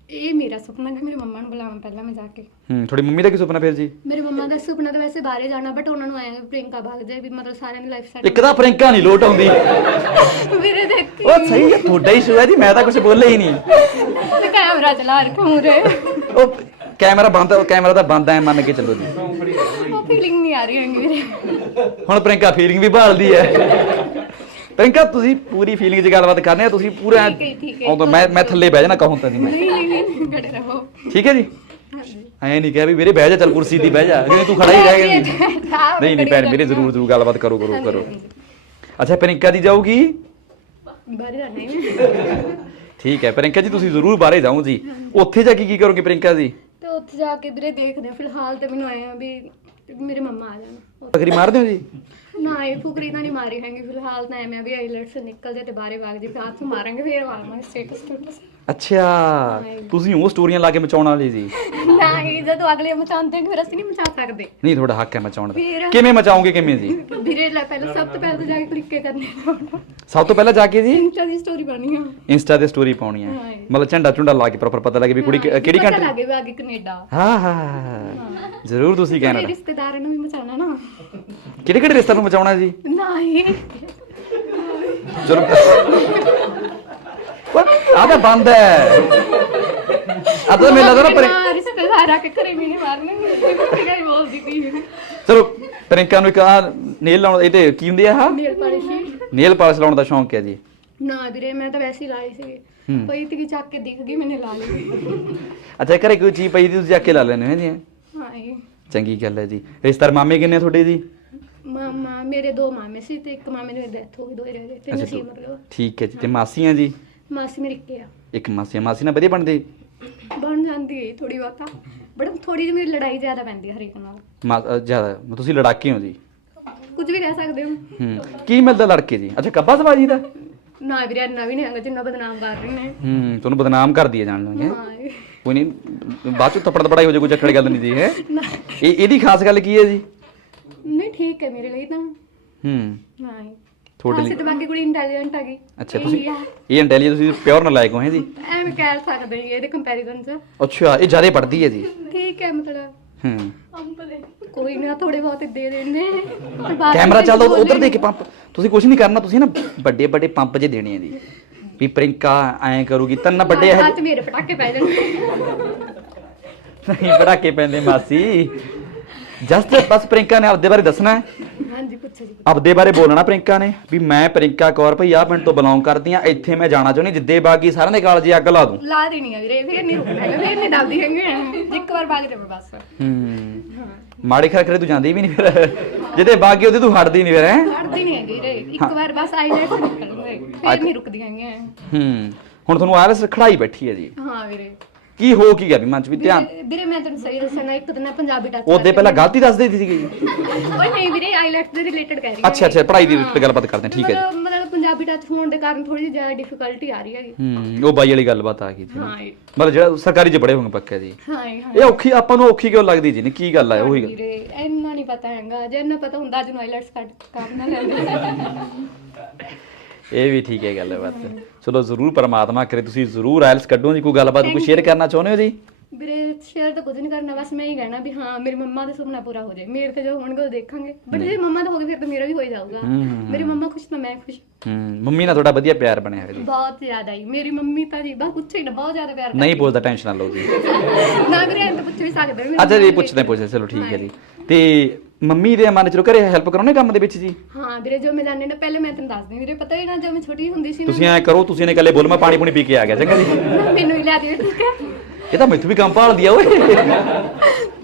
ਇਹ ਮੇਰਾ ਸੁਪਨਾ ਹੈ ਕਿ ਮੇਰੀ ਮੰਮਾ ਨੂੰ ਬੁਲਾਵਾਂ ਪਹਿਲਾਂ ਮੈਂ ਜਾ ਕੇ। ਹੂੰ ਤੁਹਾਡੀ ਮੰਮੀ ਦਾ ਕੀ ਸੁਪਨਾ ਫਿਰ ਜੀ? ਮੇਰੇ ਮੰਮਾ ਦਾ ਸੁਪਨਾ ਤਾਂ ਵੈਸੇ ਬਾਹਰੇ ਜਾਣਾ ਬਟ ਉਹਨਾਂ ਨੂੰ ਆਇਆ ਪ੍ਰਿੰਕਾ ਭਾਗ ਜਾਏ ਵੀ ਮਤਲਬ ਸਾਰਿਆਂ ਦੀ ਲਾਈਫ ਸੈਟ ਇੱਕ ਤਾਂ ਪ੍ਰਿੰਕਾ ਨਹੀਂ ਲੋਟ ਆਉਂਦੀ। ਵੀਰੇ ਦੇਖੀ। ਉਹ ਸਹੀ ਹੈ ਤੁਹਾਡਾ ਹੀ ਸ਼ੋਅ ਹੈ ਜੀ ਮੈਂ ਤਾਂ ਕੁਝ ਬੋਲਿਆ ਹੀ ਨਹੀਂ। ਤੇ ਕੈਮਰਾ ਚਲਾ ਰੱਖਿਆ ਮੂਰੇ ਉਹ ਕੈਮਰਾ ਬੰਦ ਕੈਮਰਾ ਤਾਂ ਬੰਦ ਐ ਮੰਨ ਕੇ ਚੱਲੋ ਜੀ। ਉਹ ਫੀਲਿੰਗ ਨਹੀਂ ਆ ਰਹੀ ਹੈਗੀ ਵੀਰੇ। ਹੁਣ ਪ੍ਰਿੰਕਾ ਫੀਲਿੰਗ ਵੀ ਭਾਲਦੀ ਹੈ ਪ੍ਰਿੰਕਾ ਤੁਸੀਂ ਪੂਰੀ ਫੀਲਿੰਗ 'ਚ ਗੱਲਬਾਤ ਕਰਨੀ ਹੈ ਤੁਸੀਂ ਪੂਰਾ ਠੀਕ ਹੈ, ਠੀਕ ਹੈ। ਉਦੋਂ ਮੈਂ ਮੈਂ ਥੱਲੇ ਬਹਿ ਜਾਣਾ ਕਹੂੰ ਤਾਂ ਜੀ ਮੈਂ। ਨਹੀਂ ਨਹੀਂ ਨਹੀਂ ਖੜੇ ਰਹੋ। ਠੀਕ ਹੈ ਜੀ? ਐ ਨਹੀਂ ਕਿਹਾ ਵੀ ਵੀਰੇ ਬਹਿ ਜਾ ਚੱਲ ਕੁਰਸੀ ਦੀ ਬਹਿ ਜਾ। ਕਹਿੰਦੀ ਤੂੰ ਖੜਾ ਹੀ ਰਹਿ ਗਿਆ ਨਹੀਂ ਨਹੀਂ ਭੈਣ ਵੀਰੇ ਜ਼ਰੂਰ ਜ਼ਰੂਰ ਗੱਲਬਾਤ ਕਰੋ ਕਰੋ ਕਰੋ। ਅੱਛਾ ਪ੍ਰਿੰਕਾ ਦੀ ਜਾਊਗੀ? ਬਾਹਰੇ ਜਾਣਾ ਹੈ। ਠੀਕ ਹੈ ਪ੍ਰਿੰਕਾ ਜੀ ਤੁਸੀਂ ਜ਼ਰੂਰ ਬਾਹਰੇ ਜਾਓ ਜੀ। ਉੱਥੇ ਜਾ ਕੇ ਕੀ ਕਰੋਗੇ ਪ੍ਰਿੰਕਾ ਜੀ? ਤੇ ਉੱਥੇ ਜਾ ਕੇ ਵੀਰੇ ਦੇਖਦੇ ਆ ਫਿਲਹਾਲ ਤੇ ਮੈਨੂੰ ਆਇਆ ਵੀ ਮੇਰੇ ਮੰਮਾ ਆ ਜਾਣ। ਤਕਰੀ ਮਾਰਦੇ ਹੋ ਜੀ? ਨਾ ਇਹ ਫੁਕਰੀ ਤਾਂ ਨਹੀਂ ਮਾਰੀ ਹੈਗੀ। ਫਿਲਹਾਲ ਤਾਂ ਐਵੇਂ ਆ ਵੀ ਆਈਲੈਟਸ ਨਿਕਲ ਜਾਏ ਤੇ ਬਾਹਰੇ ਵਗ ਜੇ ਹੱਥ ਮਾਰਾਂਗੇ ਫੇਰ ਮਾਰਾਂਗੇ ਸਟੇਟਸ ਸਟੇਟਸ ਅੱਛਾ ਤੁਸੀਂ ਉਹ ਸਟੋਰੀਆਂ ਲਾ ਕੇ ਮਚਾਉਣ ਵਾਲੇ ਜੀ ਨਹੀਂ ਜਦੋਂ ਅਗਲੇ ਮਚਾਉਂਦੇ ਨੇ ਫਿਰ ਅਸੀਂ ਨਹੀਂ ਮਚਾ ਸਕਦੇ। ਨਹੀਂ ਤੁਹਾਡਾ ਹੱਕ ਹੈ ਮਚਾਉਣ ਦਾ। ਫਿਰ- ਕਿਵੇਂ ਮਚਾਓਗੇ ਕਿਵੇਂ ਜੀ ਵੀਰੇ ਲੈ ਪਹਿਲਾਂ ਸਭ ਤੋਂ ਪਹਿਲਾਂ ਤਾਂ ਜਾ ਕੇ ਕਲਿੱਕ ਕਰਨੇ ਸਭ ਤੋਂ ਪਹਿਲਾਂ ਜਾ ਕੇ ਜੀ? ਇੰਸਟਾ ਦੀ ਸਟੋਰੀ ਬਣੀ ਆ। ਇੰਸਟਾ ਤੇ ਸਟੋਰੀ ਪਾਉਣੀ ਹੈ। ਮਤਲਬ ਝੰਡਾ ਝੁੰਡਾ ਲਾ ਕੇ ਪ੍ਰੋਪਰ ਪਤਾ ਲੱਗੇ ਵੀ ਕੁੜੀ ਕਿ- ਕਿਹੜੀ ਕੰਟਰੀ ਲੱਗੇ ਵੀ ਅੱਗੇ ਕੈਨੇਡਾ। ਹਾਂ ਹਾਂ ਜ਼ਰੂਰ ਤੁਸੀਂ ਮੇਰੇ ਕਹਿਣਾ ਰਿਸ਼ਤੇਦਾਰਾਂ ਨੂੰ ਵੀ ਮਚਾਉਣਾ ਨਾ। ਕਿਹੜੇ ਕਿਹੜੇ ਰਿਸ਼ਤਾ ਨੂੰ ਮਚਾਉਣਾ ਜੀ? ਨਹੀਂ। ਚਲੋ। ਆਹ ਤਾਂ ਬੰਦ ਹੈ। ਆਹ ਤਾਂ ਮੈਨੂੰ ਲੱਗਦਾ ਨਾ ਪਰ ਨਾ ਰਿਸ਼ਤੇਦਾਰ ਆ ਕੇ ਘਰੇ ਬੋਲਦੀ ਚਲੋ ਪ੍ਰਿੰਕਾ ਨੂੰ ਇੱਕ ਆ ਨੇਲ ਲਾਉਣ ਇਹ ਤੇ ਕੀ ਹੁੰਦੀ ਆ ਆਹ? Nail polish. ਨੇਲ ਪਾਲਿਸ਼ ਲਾਉਣ ਦਾ ਸ਼ੌਂਕ ਹੈ ਜੀ। ਨਾ ਵੀਰੇ ਮੈਂ ਤਾਂ ਵੈਸੇ ਹੀ ਲਾਈ ਸੀ ਹੂੰ। ਪਈ ਤੀ ਚੱਕ ਕੇ ਦਿਖ ਗਈ ਮੈਨੇ ਲਾ ਲਈ। ਅੱਛਾ ਘਰੇ ਕੋਈ ਚੀਜ਼ ਪਈ ਦੀ ਤੁਸੀਂ ਜਾ ਕੇ ਲਾ ਲੈਣੇ ਹੋ ਜੀ। ਹਾਂ ਜੀ। ਚੰਗੀ ਗੱਲ ਹੈ ਜੀ। ਰਿਸ਼ਤੇਦਾਰ ਮਾਮੇ ਕਿੰਨੇ ਆ ਤੁਹਾਡੇ ਜੀ? ਮਾਮਾ ਮੇਰੇ ਦੋ ਮਾਮੇ ਸੀ ਤੇ ਇੱਕ ਮਾਮੇ ਦੀ ਡੈਥ ਹੋ ਗਈ ਦੋ ਹੀ ਰਹਿ ਗਏ ਤਿੰਨ ਅੱਛਾ, ਦੋ। ਮਤਲਬ ਠੀਕ ਹੈ ਜੀ ਤੇ ਮਾਸੀਆਂ ਜੀ? ਮਾਸੀ ਮੇਰੀ ਇੱਕ ਆ। ਇੱਕ ਮਾਸੀ ਮਾਸੀ ਨਾਲ ਵਧੀਆ ਬਣਦੇ? ਬਣ ਜਾਂਦੀ ਹੈ ਥੋੜੀ ਬਹੁਤਾ ਬਟ ਥੋੜੀ ਜਿਹੀ ਮੇਰੀ ਲੜਾਈ ਜ਼ਿਆਦਾ ਪੈਂਦੀ ਹੈ ਹਰੇਕ ਨਾਲ। ਜ਼ਿਆਦਾ ਤੁਸੀਂ ਲੜਾਕੇ ਹੋ ਜੀ? ਕੁਝ ਵੀ ਕਹਿ ਸਕਦੇ ਹੋ। ਹੂੰ ਕੀ ਮਿਲਦਾ ਲੜਕੇ ਜੀ ਅੱਛਾ ਕੱਬਾ ਸਵਾਜੀ ਦਾ? ਨਾ ਵੀਰੇ ਇੰਨਾ ਵੀ ਨਹੀਂ ਹੈਗਾ ਜਿੰਨਾ ਬਦਨਾਮ ਕਰ ਰਹੇ ਨੇ। ਹੂੰ ਤੁਹਾਨੂੰ ਬਦਨਾਮ ਕਰਦੀ ਹੈ ਜਾਣ ਲੱਗੇ ਹਾਂ। ਕੋਈ ਨਹੀਂ ਬਾਅਦ ਚ ਥੱਪੜ ਤਪੜਾਈ ਹੋ ਜਾਏ ਕੋਈ ਚੱਕਰ ਗੱਲ ਨਹੀਂ ਜੀ ਹੈ? ਨਾ। ਇਹ ਇਹਦੀ ਖਾਸ ਗੱਲ ਕੀ ਹੈ ਜੀ? ਨਹੀਂ ਠੀਕ ਹੈ ਮੇਰੇ ਲਈ ਤਾਂ। ਹੂੰ। ਹਾਂ ਜੀ। ਤੁਹਾਡੇ ਅਸੀਂ ਲਈ ਤਾਂ ਬਾਕੀ ਕੁੜੀ ਇੰਟੈਲੀਜੈਂਟ ਹੈਗੀ। ਅੱਛਾ ਇਹੀ ਤੁਸੀਂ ਆ। ਇਹ ਇੰਟੈਲੀਜੈਂਸ ਤੁਸੀਂ ਪਿਓਰ ਨਾ ਲਾਇਕ ਹੋ ਹੈ ਜੀ? ਐਵੇਂ ਕਹਿ ਸਕਦੇ ਹਾਂ ਇਹਦੇ ਕੰਪੈਰੀਜ਼ਨ 'ਚ। ਅੱਛਾ ਇਹ ਜ਼ਿਆਦਾ ਪੜਦੀ ਹੈ ਜੀ। ਠੀਕ ਹੈ ਮਤਲਬ। ਹੂੰ। ਕੋਈ ਨਾ ਥੋੜੇ ਬਹੁਤ ਦੇ ਪਰ ਬਾਅਦ ਕੈਮਰਾ ਵਿੱਚ ਚੱਲਦਾ ਉਧਰ ਦੇਖ ਕੇ ਪੰਪ। ਤੁਸੀਂ ਕੁਝ ਨਹੀਂ ਕਰਨਾ ਤੁਸੀਂ ਨਾ ਵੱਡੇ ਵੱਡੇ ਪੰਪ ਜੇ ਦੇਣੇ ਆ ਜੀ। ਵੀ ਪ੍ਰਿੰਕਾ ਐਂ ਕਰੂਗੀ ਤਾਂ ਨਾ ਵੱਡੇ ਬਾਅਦ 'ਚ ਮੇਰੇ ਪਟਾਕੇ ਪੈ ਜਾਣਗੇ। ਨਹੀਂ ਪੜਾਕੇ ਪੈਂਦੇ ਮਾਸੀ। ਜਸਟ ਬਸ ਪ੍ਰਿੰਕਾ ਨੇ ਆਪਦੇ ਬਾਰੇ ਦੱਸਣਾ ਹੈ? ਹਾਂਜੀ ਪੁੱਛੋ ਜੀ। ਆਪਦੇ ਬਾਰੇ ਬੋਲਣਾ ਪ੍ਰਿੰਕਾ ਨੇ ਵੀ ਮੈਂ ਪ੍ਰਿੰਕਾ ਕੌਰ ਭਈ ਆਹ ਪਿੰਡ ਤੋਂ ਬਿਲੋਂਗ ਕਰਦੀ ਆ ਇੱਥੇ ਮੈਂ ਜਾਣਾ ਚਾਹੁੰਦੀ ਜਿੱਦੇ ਬਾਕੀ ਸਾਰਿਆਂ ਦੇ ਕਾਲ ਜੀ ਅੱਗ ਲਾ ਦੂੰ। ਲਾ ਦੇਣੀ ਆ ਵੀਰੇ ਫੇਰ ਨਹੀਂ ਰੁਕਣਾ ਹੈਗਾ ਫੇਰ ਨਹੀਂ ਦੱਬਦੀ ਹੈਗੀ ਇੱਕ ਵਾਰ ਭਾਗ ਜਾਵੇ ਬਸ। ਹੂੰ। ਮਾੜੀ ਖਰ ਖਰੇ ਤੂੰ ਜਾਂਦੀ ਵੀ ਨਹੀਂ ਫਿਰ। ਜਿੱਦੇ ਬਾਕੀ ਉਹਦੇ ਤੂੰ ਹਟਦੀ ਨਹੀਂ ਫਿਰ ਹੈ? ਹਟਦੀ ਨਹੀਂ ਹੈਗੀ ਵੀਰੇ। ਇੱਕ ਵਾਰ ਬਸ ਆਈਲੈਟਸ ਨਿਕਲਣਗੇ ਫੇਰ ਨਹੀਂ ਰੁਕਦੀ ਹੈਗੀਆਂ। ਹੂੰ। ਹੁਣ ਤੁਹਾਨੂੰ ਆਇਲਸ ਖੜਾਈ ਬੈਠੀ ਹੈ ਜੀ। ਹਾਂ ਵੀਰੇ। ਕੀ ਹੋ ਕੀ ਗਿਆ ਵੀ ਮਨ ਚ ਵੀ ਧਿਆਨ? ਵੀਰੇ ਵੀਰੇ ਮੈਂ ਤੈਨੂੰ ਸਹੀ ਦੱਸਾਂ ਨਾ ਇੱਕ ਦਿਨ ਮੈਂ ਪੰਜਾਬੀ ਟੱਚ ਉਹਦੇ ਪਹਿਲਾਂ ਗਲਤੀ ਦੱਸਦੇ ਸੀਗੇ। ਜੀ ਓਏ ਨਹੀਂ ਵੀਰੇ ਆਈਲੈਟਸ ਦੇ ਰਿਲੇਟਡ ਕਹਿ ਰਹੀ ਹਾਂ ਅੱਛਾ ਅੱਛਾ ਪੜ੍ਹਾਈ ਦੀ ਗੱਲਬਾਤ ਕਰਦੇ ਹਾਂ ਠੀਕ ਹੈ ਜੀ। ਮਤਲਬ ਮਤਲਬ ਪੰਜਾਬੀ ਟੱਚ ਹੋਣ ਦੇ ਕਾਰਨ ਥੋੜੀ ਜਿਹੀ ਜ਼ਿਆਦਾ ਡਿਫਿਕਲਟੀ ਆ ਰਹੀ ਹੈਗੀ। ਹੂੰ ਉਹ ਬਾਈ ਵਾਲੀ ਗੱਲਬਾਤ ਆ ਗਈ ਜੀ ਹਾਂ ਜੀ, ਮਤਲਬ ਜਿਹੜਾ ਸਰਕਾਰੀ ਚ ਪੜੇ ਹੋਣਗੇ ਪੱਕਾ ਜੀ। ਹਾਂ ਜੀ, ਹਾਂ। ਇਹ ਔਖੀ ਆਪਾਂ ਨੂੰ ਔਖੀ ਕਿਉਂ ਲੱਗਦੀ ਜੀ? ਨੇ ਕੀ ਗੱਲ ਹੈ ਉਹੀ ਗੱਲ। ਵੀਰੇ ਇੰਨਾ ਨਹੀਂ ਪਤਾ ਹੈਗਾ। ਜੇ ਇੰਨਾ ਪਤਾ ਹੁੰਦਾ ਅੱਜ ਨੂੰ ਆਈਲੈਟਸ ਕੱਢ ਕੰਮ ਨਾ ਲੈਂਦੇ ਇਹ ਵੀ ਠੀਕ ਹੈ ਗੱਲ ਬਾਤ ਚਲੋ ਜ਼ਰੂਰ ਪਰਮਾਤਮਾ ਕਰੇ ਤੁਸੀਂ ਜ਼ਰੂਰ ਆਇਲਸ ਕੱਢੋ ਜੀ ਕੋਈ ਗੱਲਬਾਤ ਕੋਈ ਸ਼ੇਅਰ ਕਰਨਾ ਚਾਹੁੰਦੇ ਹੋ ਜੀ? ਵੀਰੇ ਸ਼ੇਅਰ ਤਾਂ ਕੁਝ ਨਹੀਂ ਕਰਨਾ ਬਸ ਮੈਂ ਹੀ ਕਹਿਣਾ ਵੀ ਹਾਂ ਮੇਰੀ ਮੰਮਾ ਦਾ ਸੁਪਨਾ ਪੂਰਾ ਹੋ ਜਾਏ। ਮੇਰੇ ਤੇ ਜੋ ਹੋਣਗੇ ਉਹ ਦੇਖਾਂਗੇ। ਬਟ ਜੇ ਮੰਮਾ ਦਾ ਹੋ ਗਿਆ ਫਿਰ ਤਾਂ ਮੇਰਾ ਵੀ ਹੋ ਜਾਊਗਾ ਮੇਰੀ ਮੰਮਾ ਖੁਸ਼ ਤਾਂ ਮੈਂ ਖੁਸ਼। ਹੂੰ ਮੰਮੀ ਨਾਲ ਤੁਹਾਡਾ ਵਧੀਆ ਪਿਆਰ ਬਣਿਆ ਹੋਇਆ ਜੀ। ਬਹੁਤ ਜ਼ਿਆਦਾ ਹੀ ਮੇਰੀ ਮੰਮੀ ਤਾਂ ਜੀ ਬਸ ਪੁੱਛੋ ਹੀ ਨਾ ਬਹੁਤ ਜ਼ਿਆਦਾ ਪਿਆਰ ਨਹੀਂ ਪੁੱਛਦਾ ਟੈਨਸ਼ਨ ਨਾ ਲਓ ਜੀ। ਨਾ ਵੀਰੇ ਤਾਂ ਪੁੱਛ ਵੀ ਸਕਦੇ। ਅੱਛਾ ਜੀ ਪੁੱਛਦੇ ਪੁੱਛਦੇ ਚਲੋ ਠੀਕ ਹੈ ਜੀ। ਤੇ ਮੰਮੀ ਦੇ ਮਨ ਚ ਘਰੇ ਹੈਲਪ ਕਰਾਉਣੇ ਕੰਮ ਦੇ ਵਿੱਚ ਜੀ। ਹਾਂ ਵੀਰੇ ਜੋ ਮੈਂ ਜਾਣਦੀ ਨਾ ਪਹਿਲੇ ਮੈਂ ਤੈਨੂੰ ਦੱਸਦੀ ਵੀਰੇ ਪਤਾ ਹੀ ਨਾ ਜਦੋਂ ਮੈਂ ਛੋਟੀ ਹੁੰਦੀ ਸੀ ਨਾ। ਤੁਸੀਂ ਐ ਕਰੋ ਤੁਸੀਂ ਨੇ ਇਕੱਲੇ ਬੋਲ ਮੈਂ ਪਾਣੀ ਪੂਣੀ ਪੀ ਕੇ ਆ ਗਿਆ ਚੰਗਾ ਜੀ। ਮੈਨੂੰ ਹੀ ਲਿਆ ਦੇ ਠੀਕ ਹੈ? ਇਹ ਤਾਂ ਮੈਥੋਂ ਵੀ ਕੰਮ ਭਾਲਦੀ ਆ ਓਏ।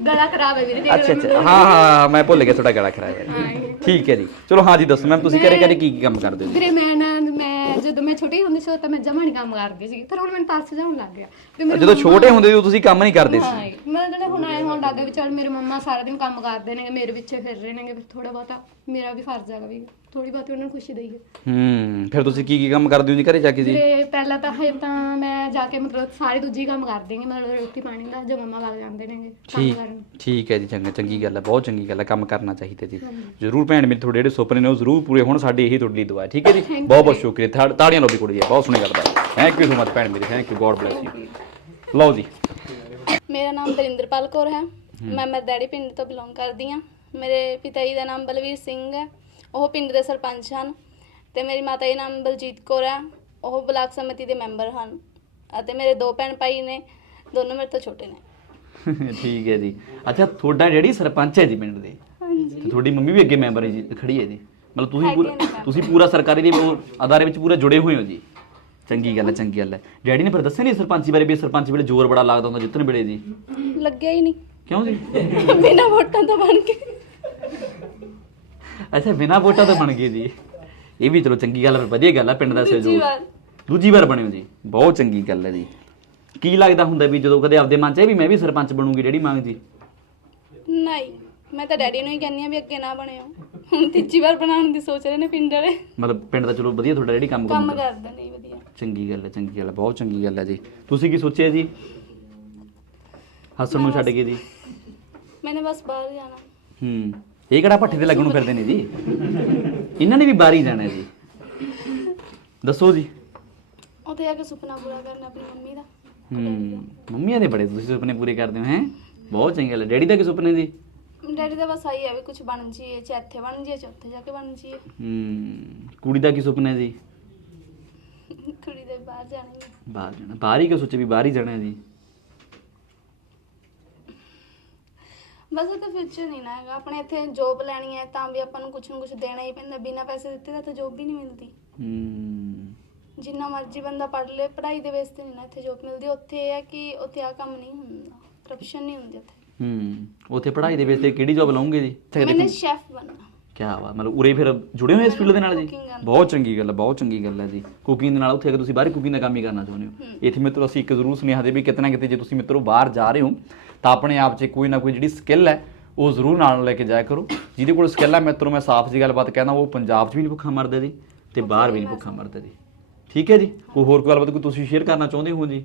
ਗਲਾ ਖਰਾਬ ਹੈ ਵੀਰੇ ਅੱਛਾ ਅੱਛਾ। ਹਾਂ ਹਾਂ ਹਾਂ, ਮੈਂ ਭੁੱਲ ਗਿਆ ਤੁਹਾਡਾ ਗਲਾ ਖਰਾਬ ਹੈ। ਹਾਂ ਠੀਕ ਹੈ ਜੀ। ਚਲੋ ਹਾਂ ਜੀ ਦੱਸੋ ਮੈਮ ਤੁਸੀਂ ਘਰੇ ਘਰੇ ਕੀ ਕੀ ਕੰਮ ਕਰਦੇ ਹੋ? ਜੀ? ਵੀਰੇ ਮੈਂ ਨਾ ਮੈਂ ਜਦੋਂ ਮੈਂ ਛੋਟੀ ਹੁੰਦੀ ਸੀ ਤਾਂ ਮੈਂ ਜਮਾ ਨਹੀਂ ਕੰਮ ਕਰਦੀ ਸੀ ਪਰ ਹੁਣ ਮੈਨੂੰ ਤਰਸ ਜਾਉਣ ਲੱਗ ਗਿਆ। ਮੇਰੇ ਜਦੋਂ ਛੋਟੇ ਹੁੰਦੇ ਸੀ ਉਦੋਂ ਤੁਸੀਂ ਕੰਮ ਨਹੀਂ ਕਰਦੇ ਸੀ। ਹਾਂ ਲੱਗ ਗਿਆ ਵੀ ਚਲ ਮੇਰੇ ਮੰਮਾ ਸਾਰਾ ਦਿਨ ਕੰਮ ਕਰਦੇ ਨੇਗੇ ਮੇਰੇ ਪਿੱਛੇ ਫਿਰ ਰਹੇ ਨੇਗੇ ਫਿਰ ਥੋੜਾ ਬਹੁਤਾ ਮੇਰਾ ਵੀ ਫਰਜ਼ ਹੈਗਾ ਵੀ ਥੋੜੀ ਬਹੁਤੀ ਉਹਨਾਂ ਨੂੰ ਖੁਸ਼ੀ ਦਈਏ। ਹੂੰ ਫਿਰ ਤੁਸੀਂ ਕੀ ਕੀ ਕੰਮ ਕਰਦੇ ਹੋ ਜੀ ਘਰੇ ਜਾ ਕੇ ਜੀ? ਵੀਰੇ ਪਹਿਲਾਂ ਤਾਂ ਹਜੇ ਤਾਂ ਮੈਂ ਜਾ ਕੇ ਮਤਲਬ ਸਾਰੇ ਦੂਜੀ ਕੰਮ ਕਰ ਦੇਂਗੇ ਮਤਲਬ ਰੋਟੀ ਪਾਣੀ ਦਾ ਜੋ ਮੰਮਾ ਵਗ ਜਾਂਦੇ ਨੇਗੇ ਕੰਮ ਠੀਕ ਕਰਨ। ਠੀਕ ਹੈ ਜੀ ਚੰਗਾ ਚੰਗੀ ਗੱਲ ਹੈ ਬਹੁਤ ਚੰਗੀ ਗੱਲ ਹੈ ਕੰਮ ਕਰਨਾ ਚਾਹੀਦਾ ਜੀ। ਜ਼ਰੂਰ ਭੈਣ ਮੇਰੇ ਤੁਹਾਡੇ ਜਿਹੜੇ ਸੁਪਨੇ ਨੇ ਉਹ ਜ਼ਰੂਰ ਪੂਰੇ ਹੋਣ ਸਾਡੀ ਇਹੀ ਤੁਹਾਡੇ ਲਈ ਦੁਆ ਹੈ ਠੀਕ ਹੈ ਜੀ? ਬਹੁਤ ਬਹੁਤ ਸ਼ੁਕਰੀਆ ਥਾ- ਤਾੜੀਆਂ ਲਓ ਵੀ ਕੁੜੀ ਜੀ ਬਹੁਤ ਸੋਹਣੀ ਗੱਲ ਹੈ। ਥੈਂਕ ਯੂ ਸੋ ਮਚ ਭੈਣ ਮੇਰੀ thank you god bless you ਲਓ ਜੀ। ਮੇਰਾ ਨਾਮ ਦਰਿੰਦਰਪਾਲ ਕੌਰ ਹੈ। ਮੈਂ ਮਰਦੈੜੀ ਪਿੰਡ ਤੋਂ ਬਿਲੋਂਗ ਕਰਦੀ ਹਾਂ। ਮੇਰੇ ਪਿਤਾ ਜੀ ਦਾ ਨਾਮ ਬਲਵੀਰ ਸਿੰਘ ਹੈ। ਉਹ ਪਿੰਡ ਦੇ ਸਰਪੰਚ ਹਨ ਤੇ ਮੇਰੀ ਮਾਤਾ ਜੀ ਦਾ ਨਾਮ ਬਲਜੀਤ ਕੌਰ ਹੈ। ਉਹ ਬਲਾਕ ਸਮਿਤੀ ਦੇ ਮੈਂਬਰ ਹਨ ਅਤੇ ਮੇਰੇ ਦੋ ਭੈਣ ਭਾਈ ਨੇ ਦੋਨੋਂ ਮੇਰੇ ਤੋਂ ਛੋਟੇ ਨੇ। ਠੀਕ ਹੈ ਜੀ। ਅੱਛਾ ਤੁਹਾਡਾ ਜਿਹੜੀ ਸਰਪੰਚ ਹੈ ਜੀ ਪਿੰਡ ਦੇ ਤੇ ਤੁਹਾਡੀ ਮੰਮੀ ਵੀ ਅੱਗੇ ਮੈਂਬਰ ਹੈ ਜੀ ਖੜੀ ਹੈ ਜੀ। ਮਤਲਬ ਤੁਸੀਂ ਪੂਰਾ ਤੁਸੀਂ ਪੂਰਾ ਸਰਕਾਰੀ ਦੇ ਉਹ ਅਦਾਰੇ ਵਿੱਚ ਪੂਰਾ ਜੁੜੇ ਹੋਏ ਹੋ ਜੀ। ਚੰਗੀ ਗੱਲ ਹੈ ਚੰਗੀ ਗੱਲ ਹੈ। ਡੈਡੀ ਨੇ ਫਿਰ ਦੱਸਿਆ ਨਹੀਂ ਸਰਪੰਚੀ ਬਾਰੇ ਵੀ ਸਰਪੰਚ ਵੇਲੇ ਜ਼ੋਰ ਬੜਾ ਲੱਗਦਾ ਹੁੰਦਾ ਜਿੱਤਣ ਵੇਲੇ ਜੀ? ਲੱਗਿਆ ਹੀ ਨਹੀਂ। ਕਿਉਂ ਜੀ? ਬਿਨਾਂ ਵੋਟਾਂ ਤੋਂ ਬਣ ਕੇ ਅੱਛਾ ਬਿਨਾਂ ਵੋਟਾਂ ਤੋਂ ਬਣ ਗਏ ਜੀ। ਇਹ ਵੀ ਚਲੋ ਚੰਗੀ ਗੱਲ ਹੈ ਵਧੀਆ ਗੱਲ ਹੈ ਪਿੰਡ ਦਾ ਦੂਜੀ ਸਹਿਯੋਗ ਵਾਰ। ਦੂਜੀ ਵਾਰ ਬਣੇ ਹੋ ਜੀ। ਬਹੁਤ ਚੰਗੀ ਗੱਲ ਹੈ ਜੀ। ਕੀ ਲੱਗਦਾ ਹੁੰਦਾ ਵੀ ਜਦੋਂ ਕਦੇ ਆਪਦੇ ਮਨ ਚ ਇਹ ਵੀ ਮੈਂ ਵੀ ਸਰਪੰਚ ਬਣੂੰਗੀ ਡੈਡੀ ਮੰਗ ਜੀ? ਨਹੀਂ ਮੈਂ ਤਾਂ ਡੈਡੀ ਨੂੰ ਹੀ ਕਹਿੰਦੀ ਆ ਵੀ ਅੱਗੇ ਨਾ ਬਣਿਓ। ਹੁਣ ਤੀਜੀ ਵਾਰ ਬਣਾਉਣ ਦੀ ਸੋਚ ਰਹੇ ਨੇ ਪਿੰਡ ਵਾਲੇ। ਮਤਲਬ ਪਿੰਡ ਦਾ ਚਲੋ ਵਧੀਆ ਤੁਹਾਡਾ ਡੈਡੀ ਕੰਮ ਕੰਮ ਕਰਦਾ ਕਰਦੇ ਨੇ ਵਧੀਆ। ਚੰਗੀ ਗੱਲ ਹੈ ਚੰਗੀ ਗੱਲ ਹੈ ਬਹੁਤ ਚੰਗੀ ਗੱਲ ਹੈ ਜੀ। ਤੁਸੀਂ ਕੀ ਸੋਚਿਆ ਜੀ? ਹੱਸਣ ਨੂੰ ਛੱਡ ਕੇ ਜੀ। ਮੈਨੇ ਬਸ ਬਾਹਰ ਜਾਣਾ ਹੂੰ ਇਹ ਕਿਹੜਾ ਭੱਠੇ ਤੇ ਲੱਗਣ ਨੂੰ ਫਿਰਦੇ ਨੇ ਜੀ? ਇਹਨਾਂ ਨੇ ਵੀ ਬਾਹਰ ਹੀ ਜਾਣਾ ਜੀ। ਦੱਸੋ ਜੀ। ਉੱਥੇ ਜਾ ਕੇ ਸੁਪਨਾ ਪੂਰਾ ਕਰਨਾ ਆਪਣੀ ਮੰਮੀ ਦਾ। ਹੂੰ ਮੰਮੀਆਂ ਦੇ ਬੜੇ ਤੁਸੀਂ ਸੁਪਨੇ ਪੂਰੇ ਕਰਦੇ ਹੋ ਹੈ? ਬਹੁਤ ਚੰਗੀ ਗੱਲ ਹੈ ਡੈਡੀ ਦਾ ਕੀ ਸੁਪਨੇ ਜੀ? ਡੈਡੀ ਦਾ ਬਸ ਆਈ ਹੈ ਵੀ ਕੁਝ ਬਣ ਜੀਏ ਚਾਹੇ ਇੱਥੇ ਬਣ ਜੀਏ ਚਾਹੇ ਉੱਥੇ ਜਾ ਕੇ ਬਣ ਜੀਏ ਹੂੰ ਕੁੜੀ ਦਾ ਕੀ ਸੁਪਨਾ ਜੀ? ਕੁੜੀ ਦੇ ਬਾਹਰ ਜਾਣਾ ਹੀ ਹੈ। ਬਾਹਰ ਜਾਣਾ। ਬਾਹਰ ਹੀ ਕਿਉਂ ਸੋਚੇ ਵੀ ਬਾਹਰ ਹੀ ਜਾਣਾ ਜੀ? ਬਸ ਉਹ ਤਾਂ ਫਿਊਚਰ ਨਹੀਂ ਨਾ ਹੈਗਾ। ਆਪਣੇ ਇੱਥੇ ਜੋਬ ਲੈਣੀ ਹੈ ਤਾਂ ਵੀ ਆਪਾਂ ਨੂੰ ਕੁਝ ਨਾ ਕੁਝ ਦੇਣਾ ਹੀ ਪੈਂਦਾ। ਬਿਨਾਂ ਪੈਸੇ ਦਿੱਤੇ ਤਾਂ ਇੱਥੇ ਜੋਬ ਵੀ ਨਹੀਂ ਮਿਲਦੀ। ਹੂੰ। ਜਿੰਨਾ ਮਰਜ਼ੀ ਬੰਦਾ ਪੜ੍ਹ ਲੇ ਪੜ੍ਹਾਈ ਦੇ ਬੇਸ ਤੇ ਨਹੀਂ ਨਾ ਇੱਥੇ ਜੋਬ ਮਿਲਦੀ। ਉੱਥੇ ਇਹ ਹੈ ਕਿ ਉੱਥੇ ਆ ਕੰਮ ਨਹੀਂ ਹੁੰਦਾ। ਕਰਪਸ਼ਨ ਨਹੀਂ ਹੁੰਦੀ ਉੱਥੇ। ਹੂੰ। ਉੱਥੇ ਪੜ੍ਹਾਈ ਦੇ ਵਿੱਚ ਤੇ ਕਿਹੜੀ ਜੌਬ ਲਾਉਂਗੇ ਜੀ? ਮੈਨੇ ਸ਼ੈਫ ਬਣਨਾ। ਕੀ ਬਾਤ ਮਤਲਬ ਉਰੇ ਫਿਰ ਜੁੜੇ ਹੋਏ ਇਸ ਫੀਲਡ ਦੇ ਨਾਲ ਜੀ? Cooking। ਬਹੁਤ ਚੰਗੀ ਗੱਲ ਹੈ ਬਹੁਤ ਚੰਗੀ ਗੱਲ ਹੈ ਜੀ। ਕੁਕਿੰਗ ਦੇ ਨਾਲ ਉੱਥੇ ਅਗਰ ਤੁਸੀਂ ਬਾਹਰ ਕੁਕਿੰਗ ਦਾ ਕੰਮ ਹੀ ਕਰਨਾ ਚਾਹੁੰਦੇ ਹੋ। ਇੱਥੇ ਮਿੱਤਰੋ ਅਸੀਂ ਇੱਕ ਜ਼ਰੂਰ ਸੁਨੇਹਾ ਦੇ ਵੀ ਕਿਤੇ ਨਾ ਕਿਤੇ ਜੇ ਤੁਸੀਂ ਮਿੱਤਰੋ ਬਾਹਰ ਜਾ ਰਹੇ ਹੋ ਤਾਂ ਆਪਣੇ ਆਪ 'ਚ ਕੋਈ ਨਾ ਕੋਈ ਜਿਹੜੀ ਸਕਿੱਲ ਹੈ ਉਹ ਜ਼ਰੂਰ ਨਾਲ ਲੈ ਕੇ ਜਾਇਆ ਕਰੋ। ਜਿਹਦੇ ਕੋਲ ਸਕਿੱਲ ਹੈ ਮਿੱਤਰੋ ਮੈਂ ਸਾਫ਼ ਜੀ ਗੱਲਬਾਤ ਕਹਿੰਦਾ ਉਹ ਪੰਜਾਬ 'ਚ ਵੀ ਨਹੀਂ ਭੁੱਖਾ ਮਰਦਾ ਜੀ ਤੇ ਬਾਹਰ ਵੀ ਨਹੀਂ ਭੁੱਖਾ ਮਰਦਾ ਜੀ। ਠੀਕ ਹੈ ਜੀ? ਕੋਈ ਹੋਰ ਕੋਈ ਗੱਲਬਾਤ ਕੋਈ ਤੁਸੀਂ ਸ਼ੇਅਰ ਕਰਨਾ ਚਾਹੁੰਦੇ ਹੋ ਜੀ?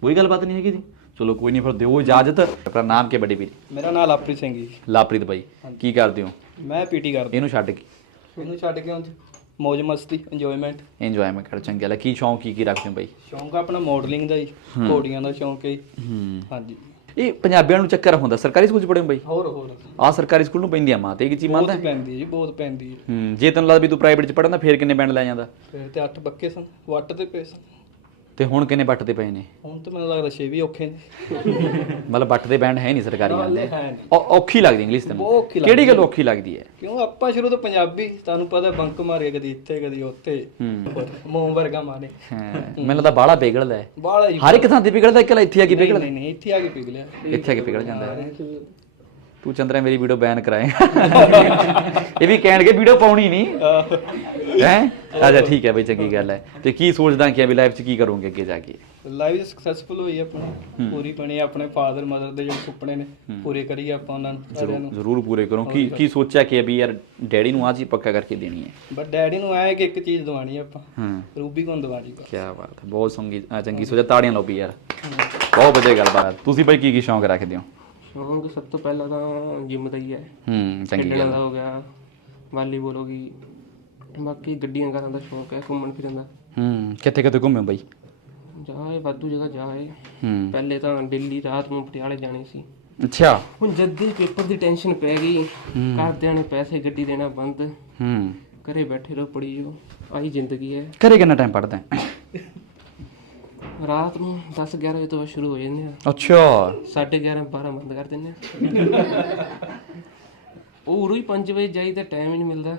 ਕੋਈ ਗੱਲਬਾਤ ਨਹੀਂ ਹੈਗੀ ਜੀ? ਚਲੋ ਕੋਈ ਨਹੀਂ ਫਿਰ ਦਿਓ ਇਜਾਜ਼ਤ। ਆਪਣਾ ਨਾਮ ਕੀ ਵੱਡੇ ਵੀਰ? ਮੇਰਾ ਨਾਮ ਲਾਪ੍ਰੀਤ ਸਿੰਘ ਜੀ। ਲਾਪ੍ਰੀਤ ਬਾਈ ਕੀ ਕਰਦੇ ਹੋ? ਮੈਂ ਪੀਟੀ ਕਰਦਾ। ਇਹਨੂੰ ਛੱਡ ਕੇ। ਇਹਨੂੰ ਛੱਡ ਕੇ ਉਂਝ ਮौज ਮਸਤੀ ਇੰਜੋਇਮੈਂਟ ਇੰਜੋਇਮੈਂਟ ਕਰ ਚੰਗੀ ਕੀ ਸ਼ੌਂਕ ਕੀ ਕੀ ਰੱਖਦੇ ਹੋ ਬਾਈ? ਸ਼ੌਂਕ ਆਪਣਾ ਮਾਡਲਿੰਗ ਦਾ ਜੀ ਘੋੜੀਆਂ ਦਾ ਸ਼ੌਂਕ ਹੈ ਜੀ। ਹੂੰ। ਹਾਂਜੀ। ਇਹ ਪੰਜਾਬੀਆਂ ਨੂੰ ਚੱਕਰ ਹੁੰਦਾ। ਸਰਕਾਰੀ ਸਕੂਲ ਚ ਪੜ੍ਹੇ ਹੋ ਬਾਈ? ਹੋਰ ਹੋਰ। ਆ ਸਰਕਾਰੀ ਸਕੂਲ ਨੂੰ ਪੈਂਦੀ ਆ ਮਾਂ ਤੇ। ਇਹ ਕੀ ਚੀਜ਼ ਮੰਨਦਾ ਬਹੁਤ ਪੈਂਦੀ ਹੈ ਜੀ ਬਹੁਤ ਪੈਂਦੀ ਹੈ। ਹੂੰ। ਜੇ ਤੈਨੂੰ ਲੱਗਦਾ ਵੀ ਤੂੰ ਪ੍ਰਾਈਵੇਟ ਚ ਪੜ੍ਹਦਾ ਫੇਰ ਕਿੰਨੇ ਬੈਂਡ ਲੈ ਜਾਂਦਾ? ਫਿਰ ਤੇ ਅੱਠ ਬੱਕੇ ਸਨ। ਵੱਟ ਤੇ ਪਏ ਸਨ। ਤੇ ਹੁਣ ਕਿੰਨੇ ਤੇ ਪਏ ਨੇ? ਹੁਣ ਤਾਂ ਮੈਨੂੰ ਲੱਗਦਾ ਛੇ ਵੀ ਔਖੇ ਨੇ। ਮਤਲਬ ਬੱਟ ਦੇ ਬੈਂਡ ਹੈ ਨਹੀਂ ਸਰਕਾਰੀ ਜਾਂਦੇ ਔਖੀ ਲੱਗਦੀ ਇੰਗਲਿਸ਼ ਤੈਨੂੰ? ਕਿਹੜੀ ਗੱਲ ਔਖੀ ਲੱਗਦੀ ਹੈ? ਕਿਉਂ? ਆਪਾਂ ਸ਼ੁਰੂ ਤੋਂ ਪੰਜਾਬੀ ਤੁਹਾਨੂੰ ਪਤਾ ਬੰਕ ਮਾਰੇ ਕਦੀ ਇੱਥੇ ਕਦੀ ਉੱਥੇ। ਮੋਹ ਵਰਗਾ ਮਾਰੇ। ਮੈਨੂੰ ਲੱਗਦਾ ਬਾਹਲਾ ਪਿਘਲਦਾ ਹੈ। ਹਰ ਇੱਕ ਥਾਂ ਤੇ ਪਿਘਲਦਾ ਇਕੱਲਾ ਇੱਥੇ ਆ ਕੇ ਨਹੀਂ ਪਿਘਲਦਾ ਨਹੀਂ ਨਹੀਂ ਇੱਥੇ ਆ ਕੇ ਪਿਘਲਿਆ ਇੱਥੇ ਆ ਕੇ ਪਿਘਲ ਜਾਂਦਾ ਹੈ। ਤੂੰ ਚੰਦਰਾ ਮੇਰੀ ਵੀਡੀਓ ਬੈਨ ਕਰਾਏ। ਇਹ ਵੀ ਕਹਿਣਗੇ ਵੀਡੀਓ ਪਾਉਣੀ ਨਹੀਂ। ਹੈ? ਅੱਛਾ ਠੀਕ ਹੈ ਬਈ ਚੰਗੀ ਗੱਲ ਹੈ। ਤੇ ਕੀ ਸੋਚਦਾ ਕਿ ਅਭੀ ਲਾਈਫ 'ਚ ਕੀ ਕਰੋਗੇ ਅੱਗੇ ਜਾ ਕੇ? ਲਾਈਫ ਸਕਸੈਸਫੁਲ ਹੋਈ ਆਪਣੀ। ਪੂਰੀ ਬਣੀ ਆਪਣੇ ਫਾਦਰ ਮਦਰ ਦੇ ਜਿਹੜੇ ਸੁਪਨੇ ਨੇ ਪੂਰੇ ਕਰੀਏ ਆਪਾਂ ਉਹਨਾਂ ਨੂੰ ਸਾਰਿਆਂ ਜ਼ਰੂਰ ਨੂੰ। ਜ਼ਰੂਰ ਪੂਰੇ ਕਰੋ। ਕੀ ਕੀ ਸੋਚਿਆ ਕਿ ਅਭੀ ਯਾਰ ਡੈਡੀ ਨੂੰ ਆ ਚੀਜ਼ ਪੱਕਾ ਕਰਕੇ ਦੇਣੀ ਹੈ? ਬਟ ਡੈਡੀ ਨੂੰ ਆਇਆ ਕਿ ਇੱਕ ਚੀਜ਼ ਦਵਾਣੀ ਆਪਾਂ। ਰੂਬੀ ਕੋਨ ਦਵਾਣੀ ਬਸ। ਕੀ ਬਾਤ ਹੈ ਬਹੁਤ ਚੰਗੀ ਅ, ਚੰਗੀ ਸੋਚਿਆ ਤਾੜੀਆਂ ਲਾਓ ਵੀ ਯਾਰ। ਬਹੁਤ ਵਧੀਆ ਗੱਲਬਾਤ ਤੁਸੀਂ ਭਾਈ ਕੀ ਕੀ ਸ਼ੌਂਕ ਰੱਖਦੇ ਹੋ? ਸ਼ੌਂਕ ਸਭ ਤੋਂ ਪਹਿਲਾਂ ਤਾਂ ਜਿਮ ਦਾ ਹੀ ਹੈ। ਹੂੰ ਚੰਗੀ ਖੇਡਣ ਗੱਲ। ਦਾ ਹੋ ਗਿਆ ਵਾਲੀਬਾਲ ਹੋ ਗਈ ਬਾਕੀ ਗੱਡੀਆਂ ਕਾਰਾਂ ਦਾ ਸ਼ੌਂਕ ਹੈ ਘੁੰਮਣ ਫਿਰਨ ਦਾ। ਹੂੰ ਕਿੱਥੇ ਕਿੱਥੇ ਘੁੰਮੇ ਹੋ ਬਾਈ? ਜਾਏ ਵਾਧੂ ਜਗ੍ਹਾ ਜਾਏ। ਹੂੰ। ਪਹਿਲੇ ਤਾਂ ਦਿੱਲੀ ਰਾਤ ਨੂੰ ਪਟਿਆਲੇ ਜਾਣੇ ਸੀ। ਅੱਛਾ। ਹੁਣ ਜਦ ਦੇ ਪੇਪਰ ਦੀ ਟੈਨਸ਼ਨ ਪੈ ਗਈ ਘਰਦਿਆਂ ਨੇ ਪੈਸੇ ਗੱਡੀ ਦੇਣਾ ਬੰਦ। ਹੂੰ। ਘਰੇ ਬੈਠੇ ਰਹੋ ਪੜੀ ਜਾਓ ਆਹੀ ਜ਼ਿੰਦਗੀ ਹੈ। ਘਰੇ ਕਿੰਨਾ ਟਾਈਮ ਪੜਦਾ ਰਾਤ ਨੂੰ 10 11 ਵਜੇ ਤੋਂ ਬਾਅਦ ਸ਼ੁਰੂ ਹੋ ਜਾਂਦੇ ਆ। ਅੱਛਾ। 11:30 12 ਬੰਦ ਕਰ ਦਿੰਦੇ ਆ। ਉਹ ਉਰੋਂ ਹੀ 5 ਵਜੇ ਜਾਈਦਾ ਟਾਈਮ ਹੀ ਨਹੀਂ ਮਿਲਦਾ।